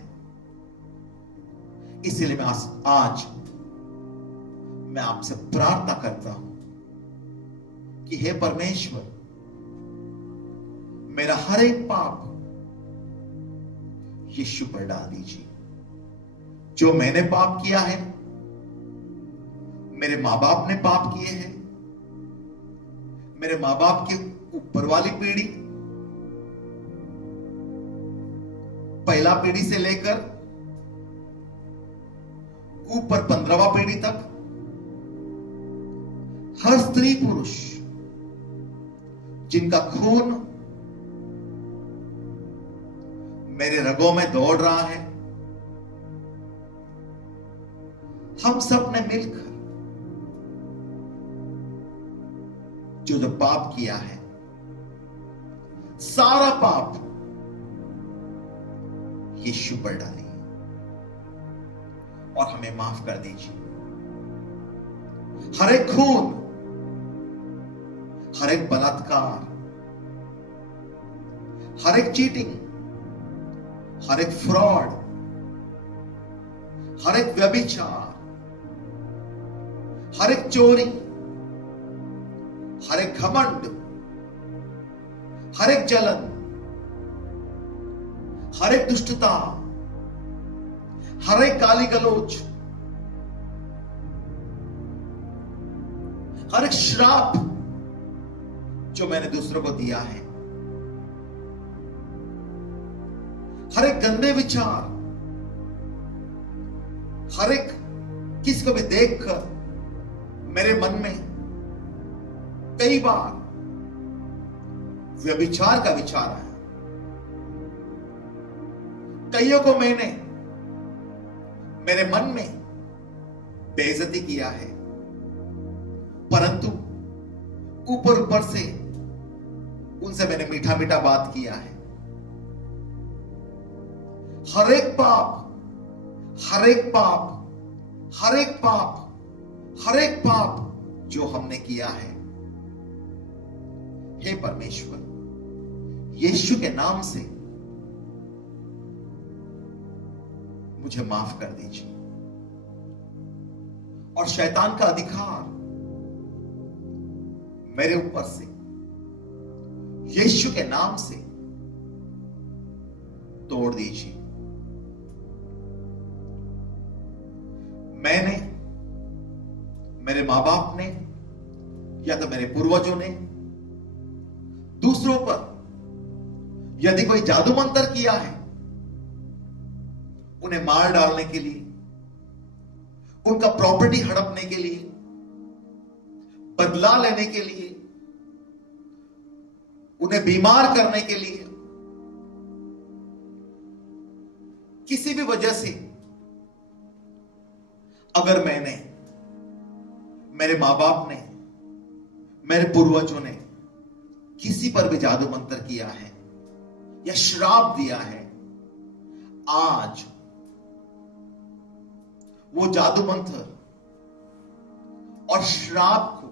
इसीलिए मैं आज मैं आपसे प्रार्थना करता हूं कि हे परमेश्वर, मेरा हर एक पाप यीशु पर डाल दीजिए। जो मैंने पाप किया है, मेरे मां बाप ने पाप किए हैं, मेरे मां बाप के ऊपर वाली पीढ़ी, पहला पीढ़ी से लेकर ऊपर 15वां पीढ़ी तक, हर स्त्री पुरुष जिनका खून मेरे रगों में दौड़ रहा है, हम सब ने मिलकर जो पाप किया है, सारा पाप यीशु पर डालिए और हमें माफ कर दीजिए। हर एक खून, हर एक बलात्कार, हर एक चीटिंग, हर एक फ्रॉड, हर एक व्यभिचार, हर एक चोरी, हर एक घमंड, हर एक जलन, हर एक दुष्टता, हर एक गाली गलौज, हर एक श्राप जो मैंने दूसरों को दिया है, हर एक गंदे विचार, हर एक किसी को भी देखकर मेरे मन में कई बार व्यभिचार का विचार आया। कईयों को मैंने मेरे मन में बेइज्जती किया है, परंतु ऊपर ऊपर से उनसे मैंने मीठा मीठा बात किया है। हर एक पाप, हर एक पाप, हर एक पाप, हर एक पाप जो हमने किया है, हे परमेश्वर, यीशु के नाम से मुझे माफ कर दीजिए। और शैतान का अधिकार मेरे ऊपर से यीशु के नाम से तोड़ दीजिए। मैंने, मेरे मां बाप ने या तो मेरे पूर्वजों ने दूसरों पर यदि कोई जादू मंत्र किया है, उन्हें मार डालने के लिए, उनका प्रॉपर्टी हड़पने के लिए, बदला लेने के लिए, उन्हें बीमार करने के लिए, किसी भी वजह से अगर मैंने, मेरे मां बाप ने, मेरे पूर्वजों ने किसी पर भी जादू मंत्र किया है या श्राप दिया है, आज वो जादू मंत्र और श्राप को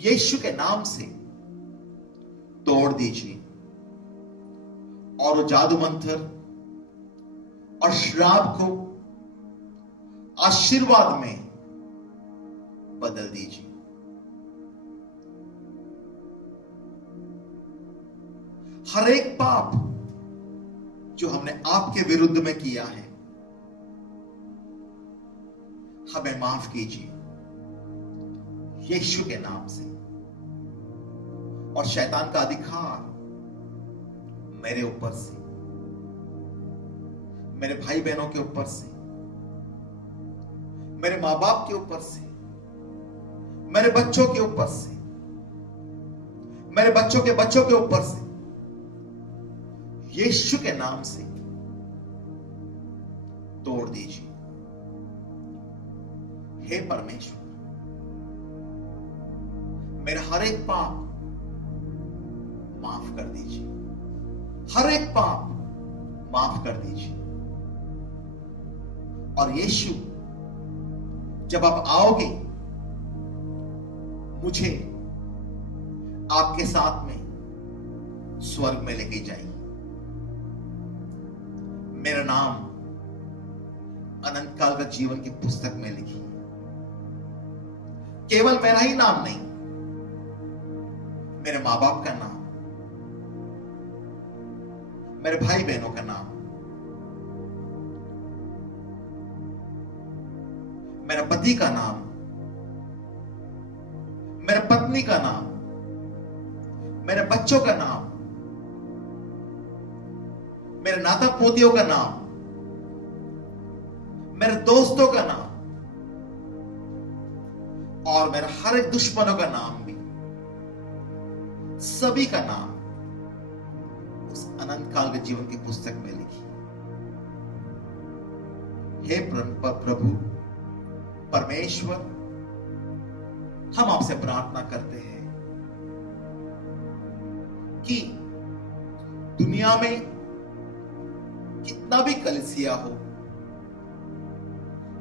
यीशु के नाम से तोड़ दीजिए और वो जादू मंत्र और श्राप को आशीर्वाद में बदल दीजिए। हर एक पाप जो हमने आपके विरुद्ध में किया है, हमें माफ कीजिए यीशु के नाम से। और शैतान का अधिकार मेरे ऊपर से, मेरे भाई बहनों के ऊपर से, मेरे मां बाप के ऊपर से, मेरे बच्चों के ऊपर से, मेरे बच्चों के बच्चों के ऊपर से, यीशु के नाम से तोड़ दीजिए। हे परमेश्वर, मेरा हर एक पाप माफ कर दीजिए, हर एक पाप माफ कर दीजिए। और यीशु, जब आप आओगे, मुझे आपके साथ में स्वर्ग में लेके जाइए। मेरा नाम अनंत काल का जीवन की पुस्तक में लिखिए। केवल मेरा ही नाम नहीं, मेरे मां बाप का नाम, मेरे भाई बहनों का नाम, मेरे पति का नाम, मेरे पत्नी का नाम, मेरे बच्चों का नाम, मेरे नाता पोतियों का नाम, मेरे दोस्तों का नाम और मेरे हर एक दुश्मनों का नाम भी, सभी का नाम उस अनंत काल के जीवन की पुस्तक में लिखी। हे प्रभु परमेश्वर, हम आपसे प्रार्थना करते हैं कि दुनिया में कितना भी कलीसिया हो,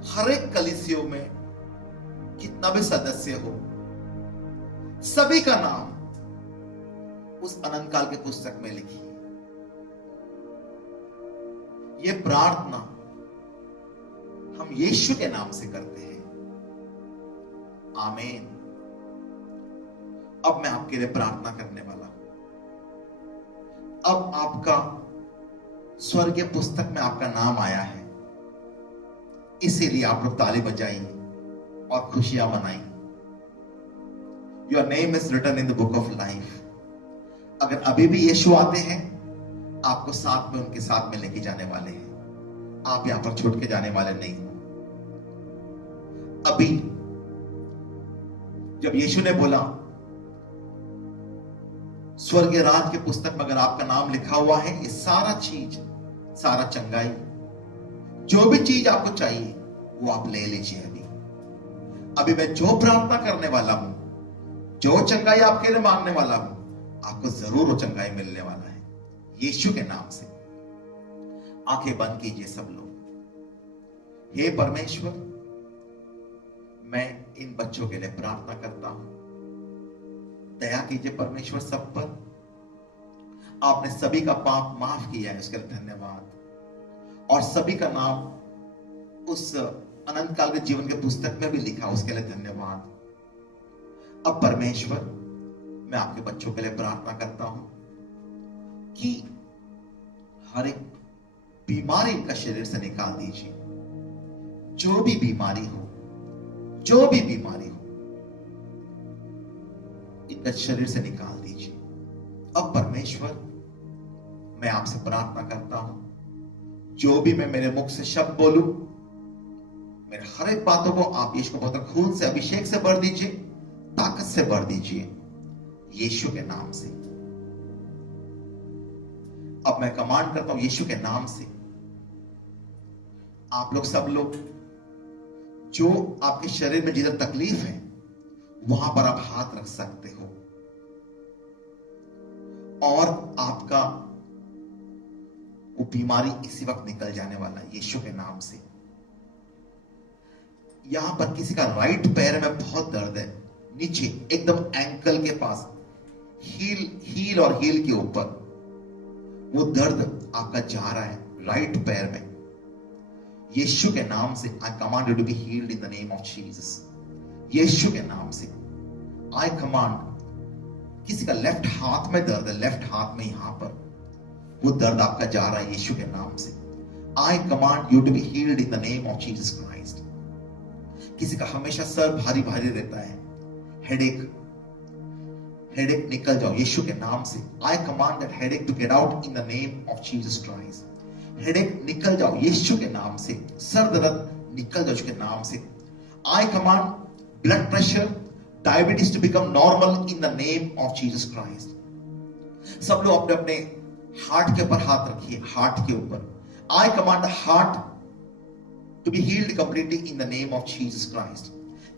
हर एक कलीसियों में कितना भी सदस्य हो, सभी का नाम उस अनंत काल की पुस्तक में लिखी। यह प्रार्थना हम यीशु के नाम से करते हैं। आमीन। अब मैं आपके लिए प्रार्थना करने वाला हूं। अब आपका स्वर्गीय पुस्तक में आपका नाम आया है, इसीलिए आप लोग ताली बजाइए और खुशियां मनाइए। Your name is written in the book of life. अगर अभी भी यीशु आते हैं, आपको साथ में उनके साथ में लेके जाने वाले हैं। आप यहां पर छूट के जाने वाले नहीं हो। अभी जब यीशु ने बोला स्वर्गीय राज की पुस्तक में अगर आपका नाम लिखा हुआ है, ये सारा चीज, सारा चंगाई, जो भी चीज आपको चाहिए वो आप ले लीजिए। अभी मैं जो प्रार्थना करने वाला हूं, जो चंगाई आपके लिए मांगने वाला हूं, आपको जरूर वो चंगाई मिलने वाला है यीशु के नाम से। आंखें बंद कीजिए सब लोग। हे परमेश्वर, मैं इन बच्चों के लिए प्रार्थना करता हूं। दया कीजिए परमेश्वर सब पर। आपने सभी का पाप माफ किया है, उसके लिए धन्यवाद। और सभी का नाम उस अनंत काल के जीवन के पुस्तक में भी लिखा, उसके लिए धन्यवाद। अब परमेश्वर, मैं आपके बच्चों के लिए प्रार्थना करता हूं कि हर एक बीमारी इनका शरीर से निकाल दीजिए। जो भी बीमारी हो, जो भी बीमारी हो, इनका शरीर से निकाल दीजिए। अब परमेश्वर, मैं आपसे प्रार्थना करता हूं, जो भी मैं मेरे मुख से शब्द बोलूं, मेरे हर एक बातों को आप यीशु को बहुत खून से, अभिषेक से भर दीजिए, ताकत से भर दीजिए, यीशु के नाम से। अब मैं कमांड करता हूं यीशु के नाम से, आप लोग सब लोग जो आपके शरीर में जिधर तकलीफ है वहां पर आप हाथ रख सकते हो और आपका वो बीमारी इसी वक्त निकल जाने वाला है यीशु के नाम से। यहां पर किसी का राइट पैर में बहुत दर्द है, नीचे एकदम एंकल के पास, हील और हील के ऊपर वो दर्द आपका जा रहा है राइट पैर में। यीशु के नाम से I command you to be healed in the name of Jesus. Yeshu के नाम से आई कमांड, किसी का लेफ्ट हाथ में दर्द है, लेफ्ट हाथ में यहां पर वो दर्द आपका जा रहा है यीशु के नाम से। I command you to be healed in the name of Jesus Christ. किसी का हमेशा सर भारी भारी रहता है, हेडेक निकल जाओ यीशु के नाम से। I command that headache to get out in the name of Jesus Christ. Headache निकल जाओ यीशु के नाम से। सर दर्द निकल जाओ उसके नाम से। I command blood pressure, diabetes to become normal in the name of Jesus Christ. सब लोग अपने अपने हार्ट के ऊपर हाथ रखिए, हार्ट के ऊपर। I command the heart to be healed completely in the name of Jesus Christ.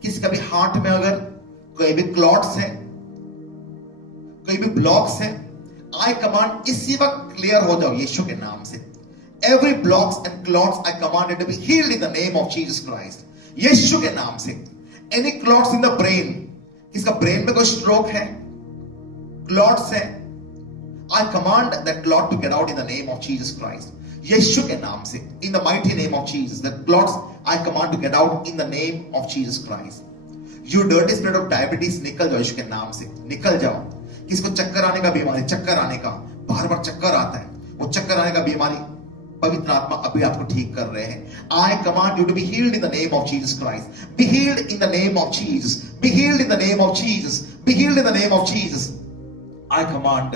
किसी का भी हार्ट में अगर कोई भी क्लॉट्स है, कोई भी ब्लॉक्स है, आई कमांड इसी वक्त क्लियर हो जाओ यीशु के नाम से। Every blocks and clots I commanded to be healed in the name of Jesus Christ. यीशु के नाम से। Any clots in the brain, किसका ब्रेन में कोई स्ट्रोक है, क्लॉट्स है, I command that clot to get out in the name of Jesus Christ. यीशु के नाम से, in the mighty name of Jesus, that clots I command to get out in the name of Jesus Christ. You dirty spirit of diabetes, निकल जाओ यीशु के नाम से, निकल जाओ। किसको चक्कर आने का बीमारी, चक्कर आने का, बार बार चक्कर आता है, वो चक्कर आने का बीमारी पवित्र आत्मा अभी आपको ठीक कर रहे हैं। I command you to be healed in the name of Jesus Christ. Be healed in the name of Jesus. Be healed in the name of Jesus. Be healed in the name of Jesus. I command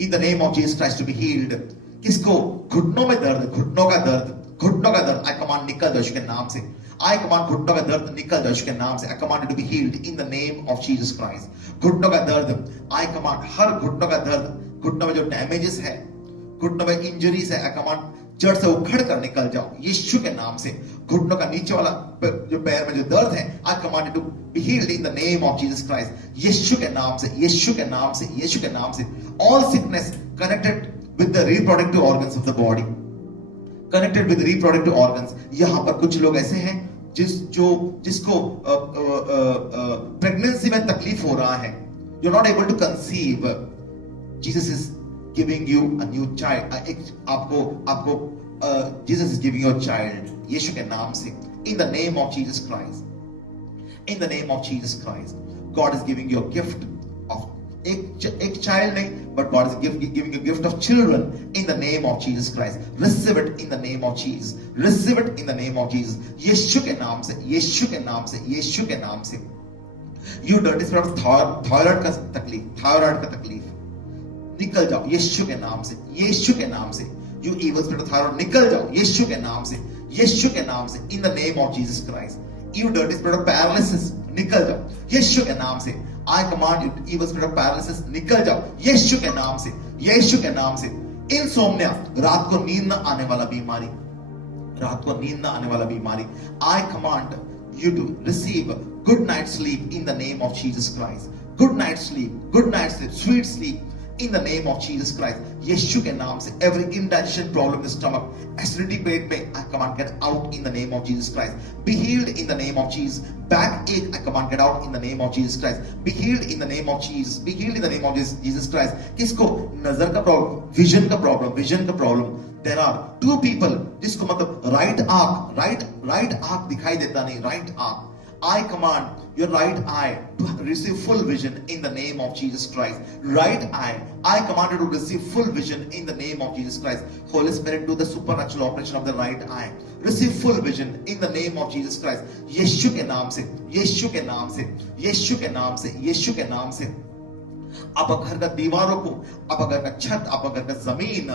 in the name of Jesus Christ to be healed. किसको घुटनों में दर्द, घुटनों का दर्द, आई command निकल जाओ के नाम से। आई कमांड घुटनों का दर्द निकल जाओ के नाम से। I command you to be healed in the name of Jesus Christ. घुटनों का दर्द, आई कमांड हर घुटनों का दर्द, घुटनों में जो डैमेजेस है, घुटनों में इंजरीज है, आई कमांड जड़ से उखड़ कर निकल जाओ यीशु के नाम से। घुटनों का नीचे वाला जो पैर में जो दर्द है, I command to be healed in the name of Jesus Christ. Yeshu के नाम से, यीशु के नाम से, यीशु के नाम से। All sickness connected with the reproductive organs of the body, connected with reproductive organs. यहां पर कुछ लोग ऐसे हैं जिसको प्रेगनेंसी में तकलीफ हो रहा है, you are not able to conceive. Jesus is giving you a new child. आपको Jesus is giving you a child. यीशु के नाम से, in the name of Jesus Christ. In the name of Jesus Christ, God is giving you a gift of एक child नहीं, but God is giving you a gift of children in the name of Jesus Christ. Receive it in the name of Jesus. Receive it in the name of Jesus. यीशु के नाम से, यीशु के नाम से, यीशु के नाम से। You dirty spirit of thyroid का तकलीफ निकल जाओ यीशु के नाम से, यीशु के नाम से। You evil spirit of thyroid निकल जाओ यीशु के नाम से, यीशु के नाम से। इन the name of Jesus Christ. You dirty spirit of paralysis निकल जाओ यीशु के नाम से। I command you evil spirit of paralysis निकल जाओ यीशु के नाम से, यीशु के नाम से। इनसोम्निया, रात को नींद न आने वाला बीमारी, रात को नींद न आने वाला बीमारी, आई command you to receive good night sleep in the name of Jesus Christ. Good night sleep, sweet sleep in the name of Jesus Christ. यीशु के नाम से every indigestion problem in the stomach, acidity पेट में, I command get out in the name of Jesus Christ. Be healed in the name of Jesus. Backache, I command get out in the name of Jesus Christ. Be healed in the name of Jesus. Be healed in the name of Jesus Christ. किसको नजर का problem, vision का problem. There are two people जिसको मतलब right आंख दिखाई देता नहीं, right आंख. I command your right eye to receive full vision in the name of Jesus Christ. Right eye, I command you to receive full vision in the name of Jesus Christ. Holy Spirit, do the supernatural operation of the right eye. Receive full vision in the name of Jesus Christ. यीशु के नाम से, यीशु के नाम से, यीशु के नाम से, यीशु के नाम से. आप घर का दीवारों को, आप घर का छत, आप घर का जमीन,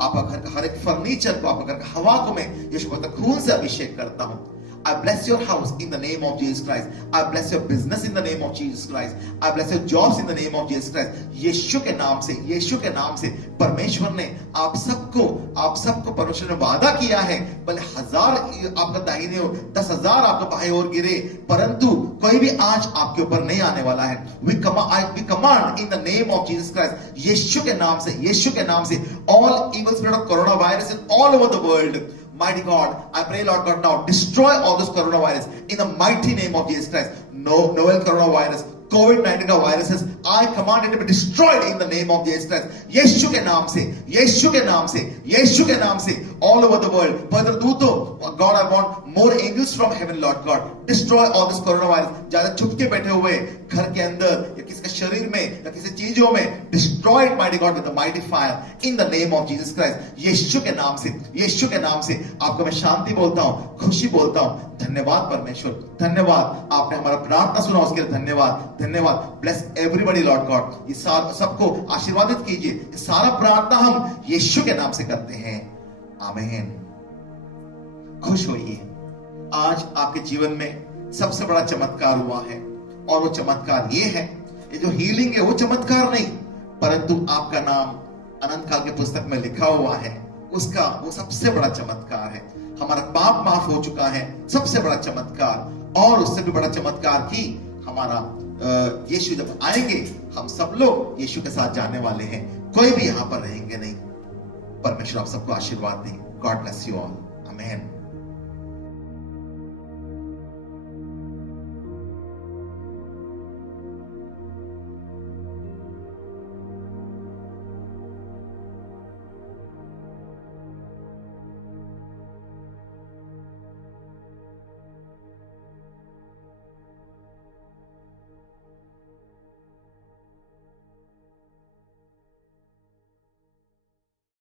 आप घर का हर एक फर्नीचर को, आप घर का हवा को मैं यीशु के खून से अभिषेक करता हूं. I bless your house in the name of Jesus Christ. I bless your business in the name of Jesus Christ. I bless your jobs in the name of Jesus Christ. यीशु के नाम से, यीशु के नाम से परमेश्वर ने आप सबको परमेश्वर ने वादा किया है, भले 1000 आपका दाहिने हो, 10,000 आपका बाएं ओर गिरे, परंतु कोई भी आज आपके ऊपर नहीं आने वाला है. We command in the name of Jesus Christ. यीशु के नाम से, यीशु के नाम से, all evil spirit of coronavirus in all over the world. Mighty God, I pray, Lord God, now destroy all those coronavirus in the mighty name of Jesus Christ. No novel coronavirus, COVID-19 viruses, I command it to be destroyed in the name of Jesus Christ. यीशु के नाम से, यीशु के नाम से, यीशु के नाम से, all over the world. पवित्र दूतों, God, I want more angels from heaven, Lord God. Destroy all this coronavirus. ज्यादा छुप के बैठे हुए घर के अंदर या किसी के शरीर में या किसी चीजों में, destroy it, mighty God, with the mighty fire in the name of Jesus Christ. यीशु के नाम से, यीशु के नाम से आपको मैं शांति बोलता हूँ, खुशी बोलता हूँ. धन्यवाद परमेश्वर, धन्यवाद, आपने हमारा प्रार्थना सुना, उसके लिए धन्यवाद, धन्यवाद. Bless everybody Lord God. इस सबको आशीर्वादित कीजिए. ये सारा प्रार्थना हम यीशु के नाम से करते हैं. आमीन. खुश होइए. आज आपके जीवन में सबसे बड़ा चमत्कार हुआ है, और वो चमत्कार ये है, ये जो हीलिंग है वो चमत्कार नहीं, परंतु आपका नाम अनंत काल के पुस्तक में लिखा हुआ है, उसका वो सबसे बड़ा चमत्कार है. हमारा पाप माफ हो चुका है, सबसे बड़ा चमत्कार. और उससे भी बड़ा चमत्कार की हमारा यीशु जब आएंगे, हम सब लोग यीशु के साथ जाने वाले हैं, कोई भी यहां पर रहेंगे नहीं. परमेश्वर आप सबको आशीर्वाद दें. God bless you all. आमीन.